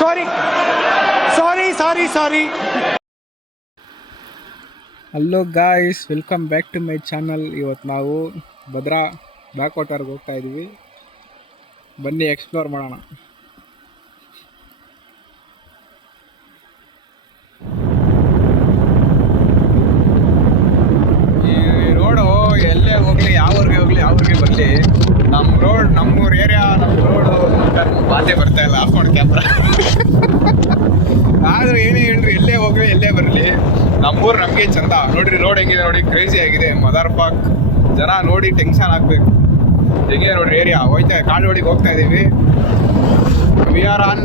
Sorry sorry sorry sorry sorry. Hello guys, welcome back to my channel. ಇವತ್ತು ನಾವು Bhadra back ವಾಟರ್ಗೆ ಹೋಗ್ತಾ ಇದ್ದೀವಿ. ಬನ್ನಿ ಎಕ್ಸ್ಪ್ಲೋರ್ ಮಾಡೋಣ. ಈ ರೋಡು ಎಲ್ಲೇ ಹೋಗಲಿ, ಯಾವ ಊರಿಗೆ ಹೋಗಲಿ, ಯಾವ ಊರಿಗೆ ಬರಲಿ, ನಮ್ಮೂರ ಏರಿಯಾ, ನಮ್ಮ ರೋಡು ಮಾತೇ ಬರ್ತಾ ಇಲ್ಲ. ಆಫ್ ಮಾಡಿ ಕ್ಯಾಮ್ರಾ. ಆದರೂ ಏನೇ ಹೇಳ್ರಿ, ಎಲ್ಲೇ ಹೋಗ್ಲಿ, ಎಲ್ಲೇ ಬರಲಿ, ನಮ್ಮೂರು ನಮಗೆ ಚಂದ. ನೋಡ್ರಿ ರೋಡ್ ಹೆಂಗಿದೆ ನೋಡಿ, ಕ್ರೇಜಿ ಆಗಿದೆ. ಮದರ್ ಪಾಕ್ ಜನ ನೋಡಿ ಟೆನ್ಷನ್ ಆಗ್ಬೇಕು. ಹೆಂಗಿದೆ ನೋಡ್ರಿ ಏರಿಯಾ. ಹೋಯ್ತಾ ಕಾಲ್ವಡಿಗೆ ಹೋಗ್ತಾ ಇದ್ದೀವಿ. ವಿ ಆರ್ ಆನ್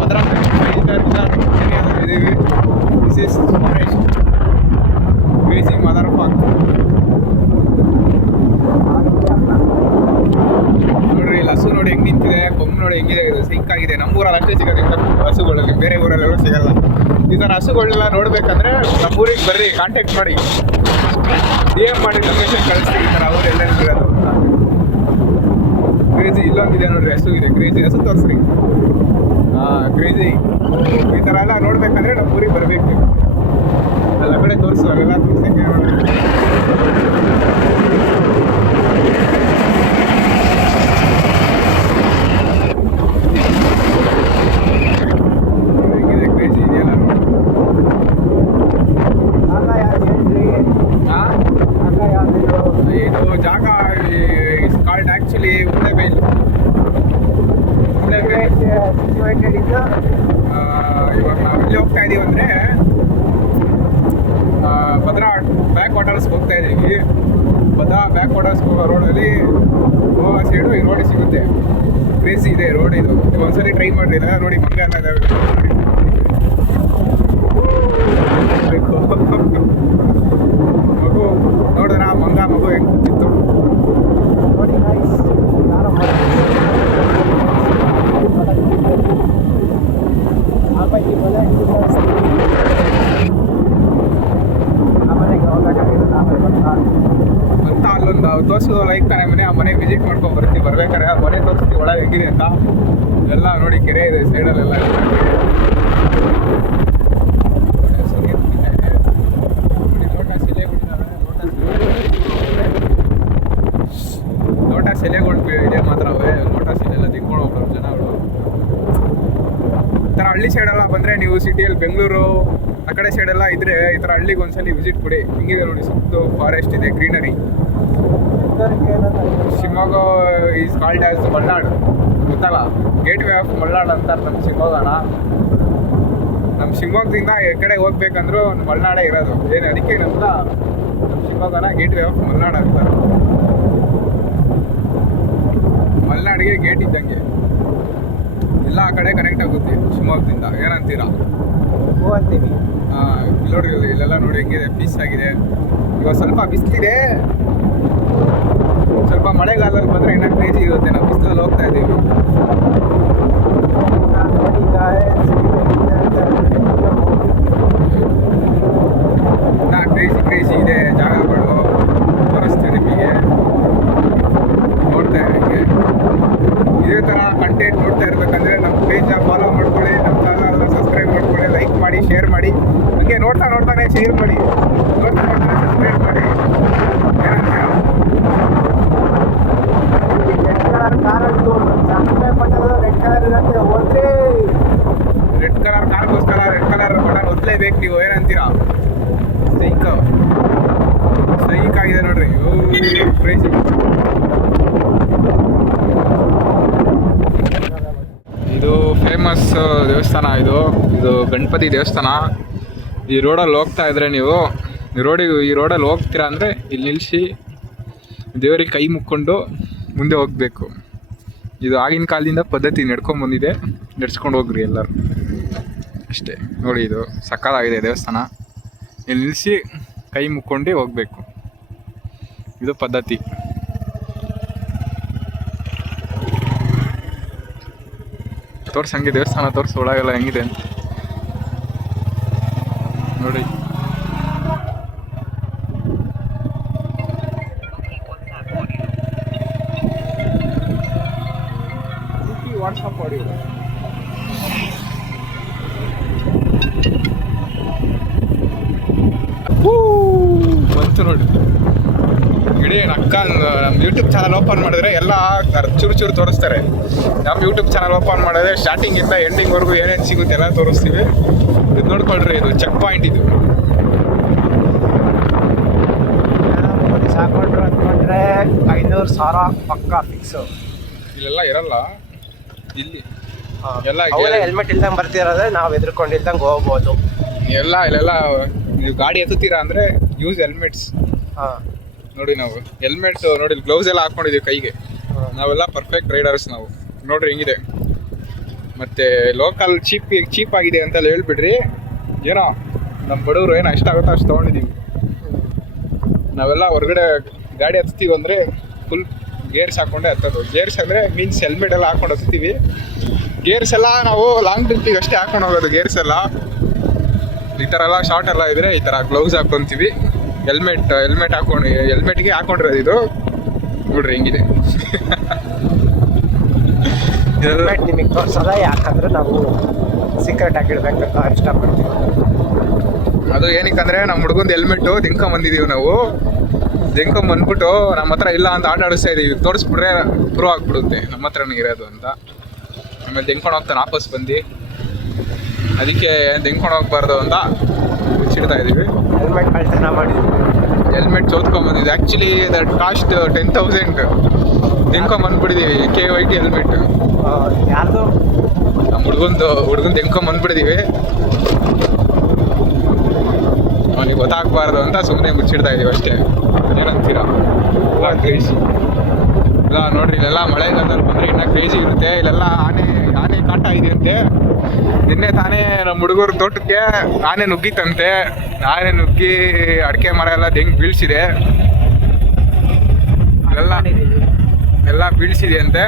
ಭದ್ರಾ ಇದ್ದೀವಿ. This is forest, crazy mother Pak. ನೋಡ್ರಿ ಇಲ್ಲಿ ಹಸು ನೋಡಿ ಹೆಂಗ್ ನಿಂತಿದೆ, ಕೊಂಬು ನೋಡಿ ಹೆಂಗಿದೆ, ಇದು ಸಿಂಕ್ ಆಗಿದೆ. ನಮ್ಮೂರಲ್ಲಿ ಅಷ್ಟೇ ಸಿಗೋದು ಇಂಥ ಹಸುಗಳಲ್ಲಿ, ಬೇರೆ ಊರಲ್ಲೆಲ್ಲೂ ಸಿಗಲ್ಲ. ಈ ಥರ ಹಸುಗಳನ್ನೆಲ್ಲ ನೋಡ್ಬೇಕಂದ್ರೆ ನಮ್ಮೂರಿಗೆ ಬರ್ರಿ, ಕಾಂಟ್ಯಾಕ್ಟ್ ಮಾಡಿ, DM ಮಾಡಿ, ಲೊಕೇಶನ್ ಕಳಿಸ್ತೀವಿ. ಈ ಥರ ಅವ್ರು ಎಲ್ಲ ಇರೋದು ಕ್ರೇಜಿ. ಇಲ್ಲೊಂದಿದೆ ನೋಡ್ರಿ, ಹಸು ಇದೆ, ಕ್ರೇಜಿ ಹಸು ತೋರಿಸ್ರಿ. ಕ್ರೇಜಿ. ಈ ಥರ ಎಲ್ಲ ನೋಡ್ಬೇಕಂದ್ರೆ ನಮ್ಮೂರಿಗೆ ಬರಬೇಕು. ಎಲ್ಲ ಕಡೆ ತೋರಿಸು, ಅಲ್ಲೆಲ್ಲ ತೋರಿಸಕ್ಕೆ ನೋಡ್ರಿ. ಇದು ಜಾಗ ಇಸ್ ಕಾಲ್ಡ್ ಆ್ಯಕ್ಚುಲಿ ಉಳ್ಳೆಬೇಲ್. ಇವಾಗ ನಾವು ಎಲ್ಲಿ ಹೋಗ್ತಾ ಇದ್ದೀವಿ ಅಂದರೆ ಭದ್ರಾ ಬ್ಯಾಕ್ ವಾಟರ್ಸ್ಗೆ ಹೋಗ್ತಾ ಇದ್ದೀವಿ. ಭದ್ರಾ ಬ್ಯಾಕ್ ವಾಟರ್ಸ್ಗೆ ಹೋಗೋ ರೋಡಲ್ಲಿ ಗೋವಾ ಸೈಡು ಈ ರೋಡ್ ಸಿಗುತ್ತೆ. ಕ್ರೇಜಿ ಇದೆ ರೋಡ್ ಇದು. ಒಂದ್ಸರಿ ಟ್ರೈ ಮಾಡಿರಿ. ಎಲ್ಲ ನೋಡಿ, ಮಂಗ ಎಲ್ಲ ಇದಾವೆ ಮಗು ನೋಡಿದ್ರ, ಮಂಗ ಮಗು ಹೆಂಗೆ ಕೂತಿತ್ತು ನೋಡಿ. ಅಂತ ಅಲ್ಲೊಂದು ತೋರಿಸೋದು ಲೈಕ್ ತಾನೆ ಮನೆ. ಆ ಮನೆ ವಿಸಿಟ್ ಮಾಡ್ಕೊಂಡು ಬರ್ತೀವಿ. ಬರ್ಬೇಕಾದ್ರೆ ಆ ಮನೆ ತೋರಿಸ್ತೀವಿ ಒಳಗೆ ಹೇಗಿದೆ ಅಂತ. ಎಲ್ಲ ನೋಡಿ, ಕೆರೆ ಇದೆ ಸೈಡಲ್ಲೆಲ್ಲ. ಲೋಟ ಸೆಲೆಗಳು ಇದೆ ಮಾತ್ರ. ಅವೇ ಲೋಟ ಸೆಲೆಲ್ಲ ತಿನ್ಕೊಂಡು ಹೋಗ್ತಾರೆ ಜನಗಳು. ಈ ಥರ ಹಳ್ಳಿ ಸೈಡೆಲ್ಲ ಬಂದರೆ, ನೀವು ಸಿಟಿಯಲ್ಲಿ ಬೆಂಗಳೂರು ಆ ಕಡೆ ಸೈಡೆಲ್ಲ ಇದ್ದರೆ ಈ ಥರ ಹಳ್ಳಿಗೆ ಒಂದ್ಸಲಿ ವಿಸಿಟ್ ಕೊಡಿ. ಹಿಂಗಿದೆ ನೋಡಿ, ಸುತ್ತು ಫಾರೆಸ್ಟ್ ಇದೆ, greenery. Shivamogga is called as Malnad. ಗೊತ್ತಲ್ಲ, ಗೇಟ್ ವೇ ಆಫ್ ಮಲ್ನಾಡ್ ಅಂತಾರೆ ನಮ್ಮ ಶಿವಮೊಗ್ಗನ. ನಮ್ಮ ಶಿವಮೊಗ್ಗದಿಂದ ಈ ಕಡೆ ಹೋಗ್ಬೇಕಂದ್ರೂ ಮಲ್ನಾಡೇ ಇರೋದು. ಏನು ಅದಕ್ಕೆ ನಮ್ಮ ಶಿವಮೊಗ್ಗನ ಗೇಟ್ ವೇ ಆಫ್ ಮಲ್ನಾಡ್ ಅಂತಾರೆ. ಮಲೆನಾಡಿಗೆ ಗೇಟ್ ಇದ್ದಂಗೆ, ಎಲ್ಲ ಆ ಕಡೆ ಕನೆಕ್ಟ್ ಆಗುತ್ತೆ ಶಿವಮೊಗ್ಗದಿಂದ. ಏನಂತೀರಾ? ಅಂತೀವಿ. ನೋಡ್ರಿ, ಇಲ್ಲೆಲ್ಲ ನೋಡಿ ಹೆಂಗಿದೆ, ಪೀಸ್ ಆಗಿದೆ. ಇವಾಗ ಸ್ವಲ್ಪ ಬಿಸಿಲಿದೆ. ಸ್ವಲ್ಪ ಮಳೆಗಾಲದಲ್ಲಿ ಬಂದರೆ ಇನ್ನೂ ಕ್ರೇಜಿ ಇರುತ್ತೆ. ನಾವು ಬಿಸಿಲಲ್ಲಿ ಹೋಗ್ತಾ ಇದ್ದೀವಿ. ಕ್ರೇಜಿ ಇದೆ ಜಾಗಗಳು. ತೋರಿಸ್ತೇನೆ ನಿಮಗೆ. ನೋಡ್ತಾ ಇರೋಕ್ಕೆ ಇದೇ ಥರ ಕಂಟೆಂಟ್ ನೋಡ್ತಾ ಇರಬೇಕಂದ್ರೆ ನಮ್ಮ ಪೇಜ್ನ ಫಾಲೋ ಮಾಡ್ಕೊಳ್ಳಿ, ನಮ್ಮ ಚಾನಲ್ನ ಸಬ್ಸ್ಕ್ರೈಬ್ ಮಾಡ್ಕೊಳ್ಳಿ, ಲೈಕ್ ಮಾಡಿ, ಶೇರ್ ಮಾಡಿ. ಹಂಗೆ ನೋಡ್ತಾನೆ ಶೇರ್ ಮಾಡಿ, ನೋಡ್ತಾನೆ ಸಬ್ಸ್ಕ್ರೈಬ್ ಮಾಡಿ. ಏನಂತೀರಾ? ರೆಡ್ ಕಲರ್ ಕಾರ್ಗೋಸ್ಕರ ರೆಡ್ ಕಲರ್ ಬಟನ್ ಒತ್ತಲೇಬೇಕು ನೀವು. ಏನಂತೀರಾ? ಸ್ಟ್ರೈಕ್ ಆಗಿದೆ ನೋಡ್ರಿ. ಕ್ರೇಜಿ. ಇದು ಫೇಮಸ್ ದೇವಸ್ಥಾನ. ಇದು ಗಣಪತಿ ದೇವಸ್ಥಾನ. ಈ ರೋಡಲ್ಲಿ ಹೋಗ್ತಾ ಇದ್ರೆ ನೀವು, ಈ ರೋಡಲ್ಲಿ ಹೋಗ್ತೀರಾ ಅಂದರೆ ಇಲ್ಲಿ ನಿಲ್ಲಿಸಿ ದೇವರಿಗೆ ಕೈ ಮುಕ್ಕೊಂಡು ಮುಂದೆ ಹೋಗಬೇಕು. ಇದು ಆಗಿನ ಕಾಲದಿಂದ ಪದ್ಧತಿ ನಡ್ಕೊಂಡ್ಬಂದಿದೆ. ನಡ್ಸ್ಕೊಂಡು ಹೋಗ್ರಿ ಎಲ್ಲರೂ ಅಷ್ಟೇ. ನೋಡಿ, ಇದು ಸಕ್ಕತ್ತಾಗಿದೆ ದೇವಸ್ಥಾನ. ಇಲ್ಲಿ ನಿಲ್ಲಿಸಿ ಕೈ ಮುಕ್ಕೊಂಡು ಹೋಗಬೇಕು. ಇದು ಪದ್ಧತಿ. ತೋರ್ಸಂಗೆ ದೇವಸ್ಥಾನ ತೋರಿಸಿ ಒಳಗೆಲ್ಲ ಹೆಂಗಿದೆ ಅಂತ ನೋಡಿ. ವಾಟ್ಸಪ್ ಮಾಡಿ ಬಂತು ನೋಡಿ. ಇಡೀ ನಕ್ಕ ನಮ್ಮ ಯೂಟ್ಯೂಬ್ ಚಾನಲ್ ಓಪನ್ ಮಾಡಿದ್ರೆ ಎಲ್ಲ ಚೂರು ಚೂರು ತೋರಿಸ್ತಾರೆ. ನಮ್ಮ ಯೂಟ್ಯೂಬ್ ಚಾನಲ್ ಓಪನ್ ಮಾಡಿದ್ರೆ ಸ್ಟಾರ್ಟಿಂಗಿಂದ ಎಂಡಿಂಗ್ವರೆಗೂ ಏನೇನು ಸಿಗುತ್ತೆ ಎಲ್ಲ ತೋರಿಸ್ತೀವಿ. ಇದು ನೋಡ್ಕೊಳ್ರಿ, ಇದು ಚೆಕ್ ಪಾಯಿಂಟ್. ಇದು ಪೊಲೀಸ್ ಹಾಕೊಂಡ್ರು ಅಂದ್ಕೊಂಡ್ರೆ 500,000 ಪಕ್ಕ ಫಿಕ್ಸು. ಇಲ್ಲೆಲ್ಲ ಇರಲ್ಲ ಇಲ್ಲಿ ಎಲ್ಲ ಅವರೇ ಹೆಲ್ಮೆಟ್ ಇಲ್ದಂಗೆ ಬರ್ತಿರೋದ್ರೆ ನಾವು ಎದ್ರುಕೊಂಡಿಲ್ದಂಗೆ ಹೋಗ್ಬೋದು. ಇಲ್ಲೆಲ್ಲ ನೀವು ಗಾಡಿ ಎತ್ತುತ್ತೀರಾ ಅಂದರೆ ಯೂಸ್ ಹೆಲ್ಮೆಟ್ಸ್. ಹಾಂ ನೋಡಿ, ನಾವು ಹೆಲ್ಮೆಟ್ ನೋಡಿ, ಗ್ಲೌಸ್ ಎಲ್ಲ ಹಾಕ್ಕೊಂಡಿದ್ದೀವಿ ಕೈಗೆ. ನಾವೆಲ್ಲ ಪರ್ಫೆಕ್ಟ್ ರೈಡರ್ಸ್ ನಾವು. ನೋಡ್ರಿ ಹೆಂಗಿದೆ. ಮತ್ತು ಲೋಕಲ್ ಚೀಪ್ ಆಗಿದೆ ಅಂತ ಹೇಳ್ಬಿಡ್ರಿ. ಏನೋ ನಮ್ಮ ಬಡವರು ಏನೋ ಎಷ್ಟಾಗುತ್ತೋ ಅಷ್ಟು ತೊಗೊಂಡಿದ್ದೀವಿ. ನಾವೆಲ್ಲ ಹೊರಗಡೆ ಗಾಡಿ ಹತ್ತೀವಿ ಅಂದರೆ ಫುಲ್ ಗೇರ್ಸ್ ಹಾಕ್ಕೊಂಡೆ ಹತ್ತೋದು. ಗೇರ್ಸ್ ಅಂದರೆ ಮೀನ್ಸ್ ಹೆಲ್ಮೆಟ್ ಎಲ್ಲ ಹಾಕ್ಕೊಂಡು ಹತ್ತೀವಿ. ಗೇರ್ಸ್ ಎಲ್ಲ ನಾವು ಲಾಂಗ್ ಟ್ರಿಪ್ಪಿಗೆ ಅಷ್ಟೇ ಹಾಕೊಂಡು ಹೋಗೋದು. ಗೇರ್ಸ್ ಎಲ್ಲ ಈ ಥರ ಎಲ್ಲ ಶಾರ್ಟ್ ಎಲ್ಲ ಇದ್ದರೆ ಈ ಥರ ಗ್ಲೌಸ್ ಹಾಕ್ಕೊತೀವಿ. ಹೆಲ್ಮೆಟ್ ಹಾಕೊಂಡು ಹೆಲ್ಮೆಟ್ಗೆ ಹಾಕೊಂಡಿರೋದು ಇದು. ನೋಡ್ರಿ ಹೆಂಗಿದೆ. ಹೆಲ್ಮೆಟ್ ನಿಮಗೆ ತೋರಿಸಲ್ಲ, ಯಾಕಂದರೆ ನಾವು ಸೀಕ್ರೆಟ್ ಆಗಿಡ್ಬೇಕಂತ ಇಷ್ಟಪಡ್ತೀವಿ. ಅದು ಏನಕ್ಕಂದರೆ ನಮ್ಮ ಹುಡುಗಂದು ಹೆಲ್ಮೆಟ್ಟು ಬಂದಿದ್ದೀವಿ ನಾವು. ಬಂದ್ಬಿಟ್ಟು ನಮ್ಮ ಹತ್ರ ಇಲ್ಲ ಅಂತ ಆಟ ಆಡಿಸ್ತಾ ಇದ್ದೀವಿ. ತೋರಿಸ್ಬಿಟ್ರೆ ಪ್ರೂವ್ ಆಗಿಬಿಡುತ್ತೆ ನಮ್ಮ ಹತ್ರನೇ ಇರೋದು ಅಂತ. ಆಮೇಲೆ ತೆಂಕೊಂಡು ಹೋಗ್ತಾನೆ ವಾಪಸ್ ಬಂದು. ಅದಕ್ಕೆ ತೆಂಕೊಂಡು ಹೋಗ್ಬಾರ್ದು ಅಂತ ಮುಚ್ಚಿಡ್ತಾ ಇದ್ದೀವಿ. ಹೆಲ್ಮೆಟ್ ಕಳ್ತನ ಮಾಡಿದ್ವಿ. ಹೆಲ್ಮೆಟ್ ಚೋದ್ಕೊಂಬಂದಿದ್ದು. Actually that cost 10,000. ಬಂದ್ಬಿಟ್ಟಿದ್ದೀವಿ KYT ಹೆಲ್ಮೆಟ್. ಯಾರ್ದು ನಮ್ಮ ಹುಡುಗಂದು ಬಂದ್ಬಿಟ್ಟಿದ್ದೀವಿ. ಅವನಿಗೆ ಗೊತ್ತಾಗಬಾರ್ದು ಅಂತ ಸುಮ್ಮನೆ ಮುಚ್ಚಿಡ್ತಾ ಇದೀವಿ ಅಷ್ಟೇ. ಏನಂತೀರಾ? ಕ್ರೇಜಿ ಇಲ್ಲ ನೋಡ್ರಿ. ಇಲ್ಲೆಲ್ಲ ಮಳೆಗಾಲದಲ್ಲಿ ಬಂದರೆ ಇನ್ನೂ ಕ್ರೇಜಿ ಇರುತ್ತೆ. ಇಲ್ಲೆಲ್ಲ ಆನೆ ಕಾಟ ಇದೆಯಂತೆ. ನಿನ್ನೆ ತಾನೇ ನಮ್ಮ ಹುಡುಗರ ತೋಟಕ್ಕೆ ಆನೆ ನುಗ್ಗಿತ್ತಂತೆ. ಆನೆ ನುಗ್ಗಿ ಅಡಿಕೆ ಮರ ಎಲ್ಲ ಹೆಂಗೆ ಬೀಳ್ಸಿದೆ. ಎಲ್ಲ ಬೀಳ್ಸಿದೆ ಅಂತೆ.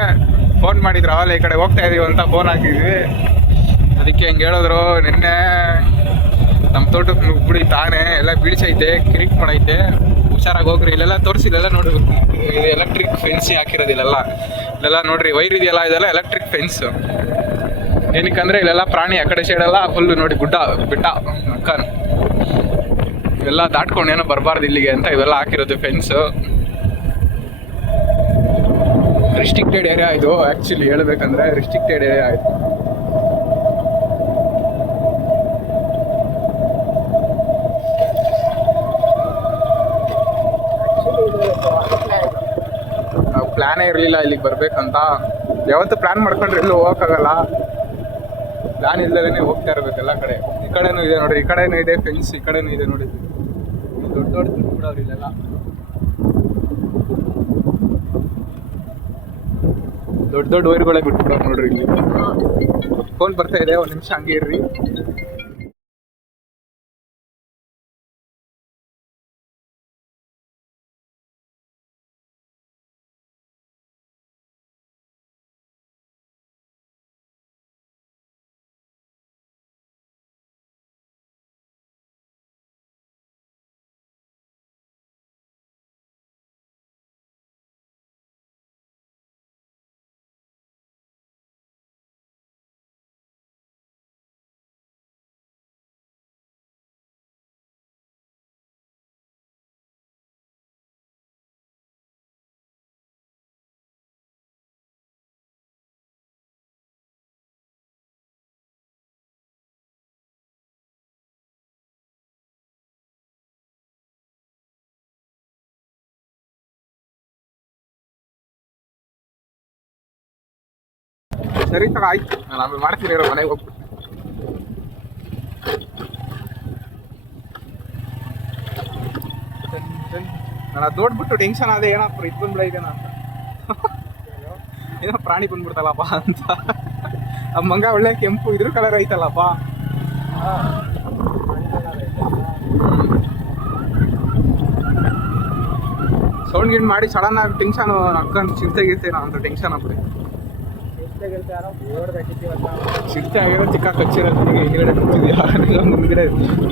ಫೋನ್ ಮಾಡಿದ್ರು, ಅವಲ್ಲ ಈ ಕಡೆ ಹೋಗ್ತಾ ಇದೀವಿ ಅಂತ ಫೋನ್ ಹಾಕಿದ್ವಿ. ಅದಕ್ಕೆ ಹೆಂಗೆ ಹೇಳಿದ್ರು, ನಿನ್ನೆ ನಮ್ಮ ತೋಟಕ್ಕೆ ನುಗ್ಬಿಡಿ ತಾನೆ ಎಲ್ಲ ಬೀಳ್ಸೈತೆ, ಕಿರಿಕ್ ಮಾಡೈತೆ, ಹುಷಾರಾಗಿ ಹೋಗ್ರಿ. ಇಲ್ಲೆಲ್ಲ ತೋರಿಸಿಲ್ಲ ನೋಡ್ರಿ. ಇದು ಎಲೆಕ್ಟ್ರಿಕ್ ಫೆನ್ಸಿ ಹಾಕಿರೋದಿಲ್ಲ. ಇಲ್ಲೆಲ್ಲ ನೋಡ್ರಿ ವೈರ್ ಇದೆಯಲ್ಲ, ಇದೆಲ್ಲ ಎಲೆಕ್ಟ್ರಿಕ್ ಫೆನ್ಸ್. ಏನಕ್ಕಂದ್ರೆ ಇಲ್ಲೆಲ್ಲ ಪ್ರಾಣಿ ಆ ಕಡೆ ಸೈಡೆಲ್ಲ ಫುಲ್ ನೋಡಿ ಬೆಟ್ಟ ನಕ್ಕನ್ ಇವೆಲ್ಲ ದಾಟ್ಕೊಂಡು ಏನೋ ಬರಬಾರ್ದು ಇಲ್ಲಿಗೆ ಅಂತ ಇವೆಲ್ಲ ಹಾಕಿರೋದು ಫೆನ್ಸ್. ರಿಸ್ಟ್ರಿಕ್ಟೆಡ್ ಏರಿಯಾ ಇದು. ಆ್ಯಕ್ಚುಲಿ ಹೇಳ್ಬೇಕಂದ್ರೆ ರಿಸ್ಟ್ರಿಕ್ಟೆಡ್ ಏರಿಯಾ ಆಯಿತು. ನಾವು ಪ್ಲ್ಯಾನೇ ಇರಲಿಲ್ಲ ಇಲ್ಲಿಗೆ ಬರ್ಬೇಕಂತ. ಯಾವತ್ತು ಪ್ಲ್ಯಾನ್ ಮಾಡ್ಕೊಂಡ್ರೆ ಎಲ್ಲೂ ಹೋಗೋಕ್ಕಾಗಲ್ಲ. ಪ್ಲ್ಯಾನ್ ಇಲ್ಲದೇ ಹೋಗ್ತಾ ಇರಬೇಕು ಎಲ್ಲ ಕಡೆ. ಈ ಕಡೆನೂ ಇದೆ ನೋಡಿರಿ, ಈ ಕಡೆನೂ ಇದೆ ಫೆನ್ಸ್, ಈ ಕಡೆನೂ ಇದೆ ನೋಡಿ. ದೊಡ್ಡ ದೊಡ್ಡ ಬಿಡೋರು ಇಲ್ಲೆಲ್ಲ. ದೊಡ್ಡ ವೈರ್ಗಳೇ ಬಿಟ್ಬಿಡೋರು ನೋಡ್ರಿ ಇಲ್ಲಿ. ಫೋನ್ ಬರ್ತಾ ಇದೆ, ಒಂದು ನಿಮಿಷ ಹಂಗೆ ಇರ್ರಿ. ಸರಿ ತಗ, ಆಯ್ತು. ನಾನು ಆಮೇಲೆ ಮಾಡ್ತೀನಿ, ಮನೆಗೆ ಹೋಗ್ಬಿಟ್ಟು. ನಾನು ಅದು ನೋಡ್ಬಿಟ್ಟು ಟೆನ್ಷನ್ ಆದೆ, ಏನಪ್ಪ ಇದು ಬಂದ್ಬಿಡ ಇದೇನ ಅಂತ. ಏನೋ ಪ್ರಾಣಿ ಬಂದ್ಬಿಡ್ತಲ್ಲಪ್ಪ ಅಂತ. ಆ ಮಂಗ ಒಳ್ಳೆ ಕೆಂಪು ಇದ್ರ ಕಲರ್ ಐತಲ್ಲಪ್ಪ. ಸೌಂಡ್ ಗಿಂಡ್ ಮಾಡಿ ಸಡನ್ ಆಗಿ ಟೆನ್ಷನ್ ಅಕ್ಕಂಡು ಚಿಂತೆಗಿರ್ತೇನೋ ಅಂತ ಟೆನ್ಷನ್ ಆಗ್ಬಿಡಿ. ಚಿಂತೆ ಆಗಿರೋ ಚಿಕ್ಕ ಕಚ್ಚಿರೋದು ಹಿಂಗಡೆ ಕೂತಿದ್ಯಾ ಮುಂದ್ಗಡೆ.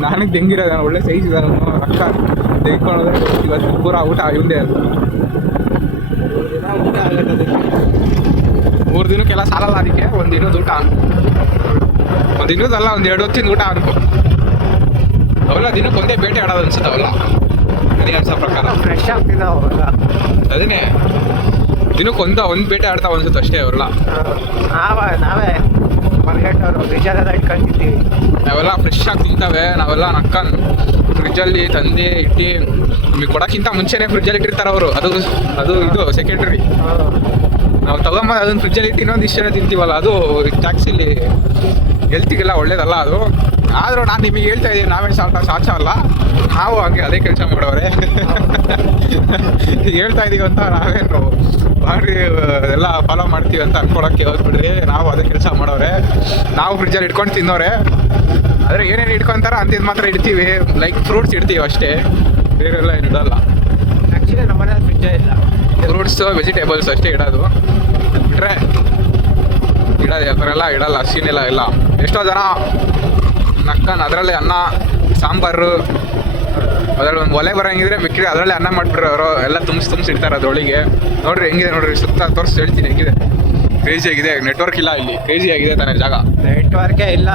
ನನಗೆ ತೆಂಗಿರೋದು, ನಾನು ಒಳ್ಳೆ ಸೈಜ್ ಇದೆ. ಅಕ್ಕ ತೆಗೆದುಕೊಳ್ಳೋದ್ರೆ ಇವತ್ತು ಪೂರ ಊಟ ಇವಂದೇ ಅದು. 3 ದಿನಕ್ಕೆಲ್ಲ ಸಾಲಲ್ಲ. ಅದಕ್ಕೆ ಒಂದು ದಿನದ ಊಟ, ಒಂದು ದಿನದಲ್ಲ, ಒಂದು 2 ಹೊತ್ತಿನ ಊಟ ಅನ್ಕೋ. ಅವೆಲ್ಲ ದಿನಕ್ಕೆ ಒಂದೇ ಬೇಟೆ ಆಡೋದು ಅನ್ಸುತ್ತೆ. ಅವೆಲ್ಲ ನನಗೆ ಅನ್ಸೋ ಪ್ರಕಾರ. ಫ್ರೆಶ್ ಆಗ್ತೀವಿ ನಾವು ಅವೆಲ್ಲ. ಅದನ್ನೇ ದಿನಕ್ಕೆ ಒಂದು ಬೇಟೆ ಆಡ್ತಾ ಅನ್ಸುತ್ತೆ ಅಷ್ಟೇ ಅವರೆಲ್ಲ. ನಾವೇ ಮರ್ಗೆಟ್ಟವರು ಫ್ರಿಜ್ಜಲ್ಲೆಲ್ಲ ಇಟ್ಕೊಂತಿದ್ದೀವಿ. ನಾವೆಲ್ಲ ಫ್ರೆಶ್ ಆಗಿ ತಿಂತಾವೆ, ನಾವೆಲ್ಲ ನಕ್ಕನ್ ಫ್ರಿಜ್ಜಲ್ಲಿ ತಂದು ಇಟ್ಟು ನಮಗೆ ಕೊಡೋಕ್ಕಿಂತ ಮುಂಚೆನೇ ಫ್ರಿಜ್ಜಲ್ಲಿ ಇಟ್ಟಿರ್ತಾರೆ ಅವರು. ಅದು ಇದು ಸೆಕೆಂಡ್ರಿ. ನಾವು ತಗೊಂಬಂದು ಅದನ್ನು ಫ್ರಿಜ್ಜಲ್ಲಿ ಇಟ್ಟು ಇನ್ನೊಂದು ಇಷ್ಟೇ ತಿಂತೀವಲ್ಲ, ಅದು ಟ್ಯಾಕ್ಸಿಲಿ ಹೆಲ್ತಿಗೆಲ್ಲ ಒಳ್ಳೇದಲ್ಲ ಅದು. ಆದರೂ ನಾನು ನಿಮಗೆ ಹೇಳ್ತಾ ಇದ್ದೀನಿ, ನಾವೇ ಸಾಚಲ್ಲ, ನಾವು ಹಾಗೆ ಅದೇ ಕೆಲಸ ಮಾಡೋರೆ. ಹೇಳ್ತಾ ಇದ್ದೀವಿ ಅಂತ ನಾವೇನು ಭಾರಿ ಎಲ್ಲ ಫಾಲೋ ಮಾಡ್ತೀವಿ ಅಂತ ಅನ್ಕೊಳಕ್ಕೆ ಹೋಗ್ಬಿಡ್ರಿ. ನಾವು ಅದೇ ಕೆಲಸ ಮಾಡೋರೆ, ನಾವು ಫ್ರಿಜ್ಜಲ್ಲಿ ಇಟ್ಕೊಂಡು ತಿನ್ನೋರೆ. ಆದರೆ ಏನೇನು ಇಟ್ಕೊತಾರ ಅಂತಿದ್ದು ಮಾತ್ರ ಇಡ್ತೀವಿ. ಲೈಕ್ ಫ್ರೂಟ್ಸ್ ಇಡ್ತೀವಿ ಅಷ್ಟೇ, ಬೇರೆಲ್ಲ ಏನು ಇಡಲ್ಲ. ಆ್ಯಕ್ಚುಲಿ ನಮ್ಮ ಮನೇಲಿ ಫ್ರಿಜ್ಜೇ ಇಲ್ಲ. ಫ್ರೂಟ್ಸು ವೆಜಿಟೇಬಲ್ಸ್ ಅಷ್ಟೇ ಇಡೋದು, ಬಿಟ್ರೆ ಇಡೋದು ಆ ಥರ ಎಲ್ಲ ಇಡಲ್ಲ. ಸೀನೆಲ್ಲ ಇಲ್ಲ. ಎಷ್ಟೋ ಜನ ನಕ್ಕನ್ ಅದರಲ್ಲೇ ಅನ್ನ ಸಾಂಬಾರು ಅದರಲ್ಲಿ ಒಂದು ಒಲೆ ಬರೋಂಗಿದ್ರೆ ಮಿಕ್ಕಿದ್ರೆ ಅದರಲ್ಲೇ ಅನ್ನ ಮಾಡಿಬಿಟ್ರವರು ಎಲ್ಲ ತುಂಬಿಸಿಡ್ತಾರೆ ಅದರೊಳಗೆ. ನೋಡ್ರಿ ಹೆಂಗಿದೆ ನೋಡ್ರಿ, ಸುತ್ತ ತೋರಿಸಿ ಹೇಳ್ತೀನಿ ಹೆಂಗಿದೆ. ಕ್ರೇಜಿ ಆಗಿದೆ, ನೆಟ್ವರ್ಕ್ ಇಲ್ಲ ಇಲ್ಲಿ, ಕ್ರೇಜಿ ಆಗಿದೆ ತಾನೇ ಜಾಗ. ನೆಟ್ವರ್ಕೇ ಇಲ್ಲ.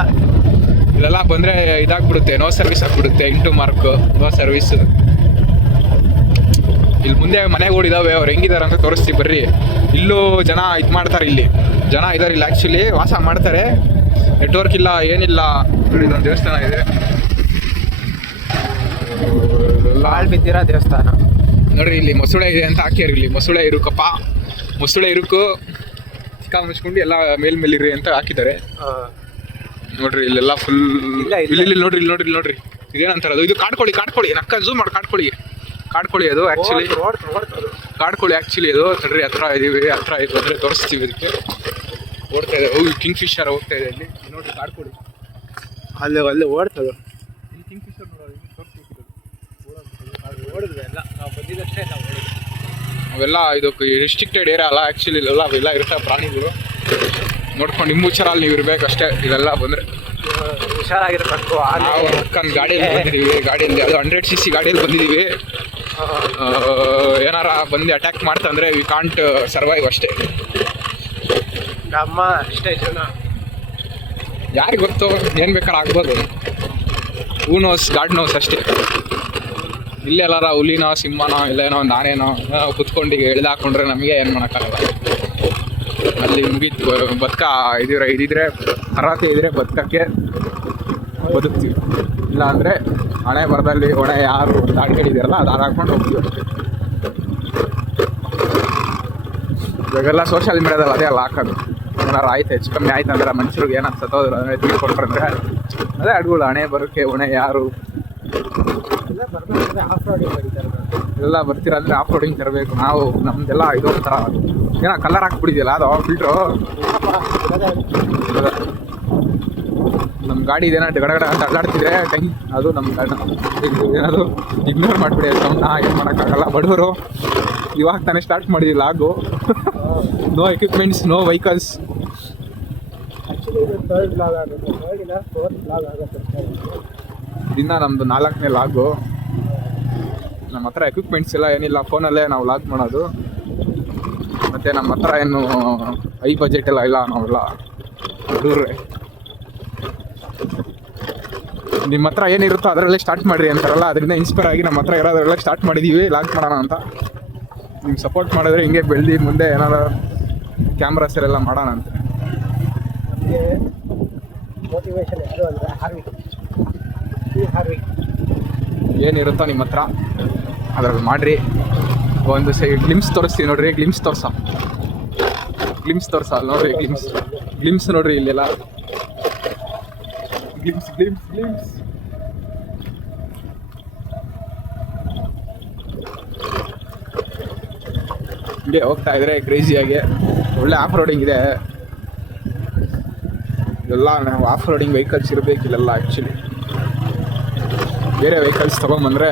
ಇಲ್ಲೆಲ್ಲ ಬಂದರೆ ಇದಾಗ್ಬಿಡುತ್ತೆ, ನೋ ಸರ್ವಿಸ್ ಆಗ್ಬಿಡುತ್ತೆ, ಇಂಟು ಮಾರ್ಕ್ ನೋ ಸರ್ವಿಸ್. ಇಲ್ಲಿ ಮುಂದೆ ಮನೆಗಳಿದಾವೆ, ಅವ್ರು ಹೆಂಗಿದ್ದಾರೆ ಅಂತ ತೋರಿಸ್ತೀವಿ ಬರ್ರಿ. ಇಲ್ಲೂ ಜನ ಇದು ಮಾಡ್ತಾರೆ, ಇಲ್ಲಿ ಜನ ಇದ್ದಾರೆ, ಇಲ್ಲಿ ಆ್ಯಕ್ಚುಲಿ ವಾಸ ಮಾಡ್ತಾರೆ. ನೆಟ್ವರ್ಕ್ ಇಲ್ಲ, ಏನಿಲ್ಲ. ಇದೊಂದು ದೇವಸ್ಥಾನ ಇದೆ, ಬಾಳ್ ಬಿದ್ದಿರೋ ದೇವಸ್ಥಾನ ನೋಡ್ರಿ. ಇಲ್ಲಿ ಮೊಸಳೆ ಇದೆ ಅಂತ ಹಾಕ್ಯಾರ, ಇಲ್ಲಿ ಮೊಸಳೆ ಇರುಕಪ್ಪ, ಮೊಸಳೆ ಇರುಕು ಚಿಕ್ಕ ಮುಚ್ಕೊಂಡು ಎಲ್ಲ ಮೇಲ್ಮೇಲಿರಿ ಅಂತ ಹಾಕಿದ್ದಾರೆ. ನೋಡ್ರಿ ಇಲ್ಲೆಲ್ಲ ಫುಲ್ ಇಲ್ಲಿ ನೋಡ್ರಿ ಇದೇನಂತಾರೆ ಅದು, ಇದು ಕಾಡ್ಕೊಳ್ಳಿ ನಕ್ಕ ಝೂಮ್ ಮಾಡಿ ಕಾಡ್ಕೊಳ್ಳಿ ಅದು ಆ್ಯಕ್ಚುಲಿ ಕಾಡ್ಕೊಳ್ಳಿ ಆ್ಯಕ್ಚುಲಿ ಅದು. ನೋಡ್ರಿ ಹತ್ರ ಇದೀವಿ, ಹತ್ರ ಇದು ಅಂದರೆ ತೋರಿಸ್ತೀವಿ. ಇದಕ್ಕೆ ಓಡ್ತಾ ಇದೆ, ಕಿಂಗ್ ಫಿಶರ್ ಹೋಗ್ತಾ ಇದೆ ಇಲ್ಲಿ ನೋಡ್ರಿ. ಕಾಡ್ಕೊಳ್ಳಿ ಅಲ್ಲಿ ಓಡ್ತದೆ. ಇಲ್ಲಿ ಕಿಂಗ್ ಫಿಶರ್ ನೋಡೋದು ಓಡಿದ್ವಿ ಎಲ್ಲ, ನಾವು ಬಂದಿದ್ದಷ್ಟೇ ನಾವು ಓಡಿದ್ವಿ. ಅವೆಲ್ಲ ಇದಕ್ಕೆ ರಿಸ್ಟ್ರಿಕ್ಟೆಡ್ ಏರಿಯಾ ಅಲ್ಲ ಆ್ಯಕ್ಚುಲಿ. ಇಲ್ಲೆಲ್ಲ ಅವೆಲ್ಲ ಇರ್ತವೆ ಪ್ರಾಣಿಗಳು, ನೋಡ್ಕೊಂಡು ನಿಮ್ಮ ಹುಷಾರಲ್ಲಿ ನೀವು ಇರಬೇಕಷ್ಟೇ. ಇದೆಲ್ಲ ಬಂದರೆ ಹುಷಾರಾಗಿರ್ಬೇಕು. ನಾವು ಅಕ್ಕನ ಗಾಡಿಯಲ್ಲಿ ಬಂದಿದ್ದೀವಿ, ಗಾಡಿಯಲ್ಲಿ ಅದು 100cc ಗಾಡಿಯಲ್ಲಿ ಬಂದಿದ್ದೀವಿ. ಏನಾರ ಬಂದು ಅಟ್ಯಾಕ್ ಮಾಡ್ತಂದರೆ ವಿ ಕಾಂಟ್ ಸರ್ವೈವ್ ಅಷ್ಟೇ. ನಮ್ಮ ಅಷ್ಟೇ ಜನ, ಯಾರಿಗೆ ಗೊತ್ತು, ಏನು ಬೇಕಾದ್ರೆ ಆಗ್ಬೋದು. ನೋಸ್ ಗಾಡ್ ನೋಸ್ ಅಷ್ಟೇ. ಇಲ್ಲೇ ಎಲ್ಲಾರ ಹುಲಿನೋ ಸಿಂಹನೋ ಇಲ್ಲೇನೋ ನಾನೇನೋ ಕುತ್ಕೊಂಡು ಎಳ್ದು ಹಾಕೊಂಡ್ರೆ ನಮಗೆ ಏನು ಮಾಡೋಕ್ಕಾಗಲ್ಲ. ಅಲ್ಲಿ ಮುಗೀತು. ಇದಿದ್ರೆ ಅರ್ಹತೆ ಇದ್ದರೆ ಬದುಕಕ್ಕೆ ಬದುಕ್ತೀವಿ, ಇಲ್ಲ ಅಂದರೆ ಹಣೆ ಬರದಲ್ಲಿ ಹೊಣೆ ಯಾರು ದಾಡ್ಕೊಂಡಿದ್ದೀರಲ್ಲ ಅದು ಹಾಕೊಂಡು ಹೋಗ್ತೀವಿ ಅಷ್ಟೇ. ಇವಾಗೆಲ್ಲ ಸೋಷಿಯಲ್ ಮೀಡಿಯಾದಲ್ಲಿ ಅದೇ ಅಲ್ಲ ಹಾಕೋದು. ಏನಾರು ಆಯ್ತು ಹೆಚ್ಚು ಕಮ್ಮಿ ಆಯ್ತು ಅಂದ್ರೆ ಮನುಷ್ಯರಿಗೆ ಏನಾರು ಸತ್ತೋದ್ರು ಅಂದರೆ ತಿಳ್ಕೊಟ್ರಂದ್ರೆ ಅದೇ ಅಡ್ಗಳು ಹಣೆ ಬರೋಕ್ಕೆ ಹೊಣೆ ಯಾರು. ಎಲ್ಲ ಬರ್ತೀರ ಅಂದರೆ ಆಫ್ ರೋಡಿಂಗ್ ತರಬೇಕು ನಾವು. ನಮ್ದೆಲ್ಲ ಇದೊಂಥರ ಏನೋ ಕಲರ್ ಹಾಕ್ಬಿಟ್ಟಿದೆಯಲ್ಲ ಅದು ಫಿಲ್ಟ್ರು. ನಮ್ಮ ಗಾಡಿ ಇದೇನೋ ಗಡಗಡ ಅಂತ ಅಡ್ಡಾಡ್ತಿದ್ರೆ ಅದು ನಮ್ಮ ಗಾಡಿ ಏನಾದ್ರು ಇಗ್ನೋರ್ ಮಾಡಿಬಿಡಿ. ನಮ್ಮನ್ನ ಏನು ಮಾಡೋಕ್ಕಾಗಲ್ಲ, ಬಡವರು. ಇವಾಗ ತಾನೇ ಸ್ಟಾರ್ಟ್ ಮಾಡಿದ್ವಿ log. No equipments, no vehicles. ದಿನ ನಮ್ಮದು 4ನೇ ಲಾಗು. ನಮ್ಮ ಹತ್ರ ಎಕ್ವಿಪ್ಮೆಂಟ್ಸ್ ಎಲ್ಲ ಏನಿಲ್ಲ, ಫೋನಲ್ಲೇ ನಾವು ಲಾಗ್ ಮಾಡೋದು. ಮತ್ತು ನಮ್ಮ ಹತ್ರ ಏನು ಹೈ ಬಜೆಟ್ ಎಲ್ಲ ಇಲ್ಲ, ನಾವೆಲ್ಲ ಹುಡುಗ್ರೆ. ನಿಮ್ಮ ಹತ್ರ ಏನಿರುತ್ತೋ ಅದರಲ್ಲೇ ಸ್ಟಾರ್ಟ್ ಮಾಡಿರಿ ಅಂತಾರಲ್ಲ, ಅದರಿಂದ ಇನ್ಸ್ಪೈರ್ ಆಗಿ ನಮ್ಮ ಹತ್ರ ಇರೋದ್ರಲ್ಲೇ ಸ್ಟಾರ್ಟ್ ಮಾಡಿದ್ದೀವಿ ಲಾಗ್ ಮಾಡೋಣ ಅಂತ. ನಿಮ್ಗೆ ಸಪೋರ್ಟ್ ಮಾಡಿದ್ರೆ ಹಿಂಗೆ ಬೆಳೆದು ಮುಂದೆ ಏನಾರು ಕ್ಯಾಮ್ರಾಸ್ ಎಲ್ಲ ಮಾಡೋಣ ಅಂತ. ಮೋಟಿವೇಶನ್ ಯಾರು ಅಂದರೆ ಹಾರ್ವಿ ಏನಿರುತ್ತೋ ನಿಮ್ಮ ಹತ್ರ ಅದ್ರಲ್ಲಿ ಮಾಡಿರಿ. ಒಂದು ಗ್ಲಿಮ್ಸ್ ತೋರಿಸ್ತೀವಿ ನೋಡ್ರಿ, ಗ್ಲಿಮ್ಸ್ ತೋರ್ಸ ನೋಡ್ರಿ, ಗ್ಲಿಮ್ಸ್ ನೋಡ್ರಿ ಇಲ್ಲೆಲ್ಲ ಗ್ಲಿಮ್ಸ್. ಹಿಂಗೆ ಹೋಗ್ತಾ ಇದ್ರೆ ಕ್ರೇಜಿಯಾಗಿ ಒಳ್ಳೆ ಆಫ್ ರೋಡಿಂಗ್ ಇದೆ. ಎಲ್ಲ ನಾವು ಆಫ್ ರೋಡಿಂಗ್ ವೆಹಿಕಲ್ಸ್ ಇರಬೇಕಿಲ್ಲ ಆ್ಯಕ್ಚುಲಿ. ಬೇರೆ ವೆಹಿಕಲ್ಸ್ ತೊಗೊಂಬಂದರೆ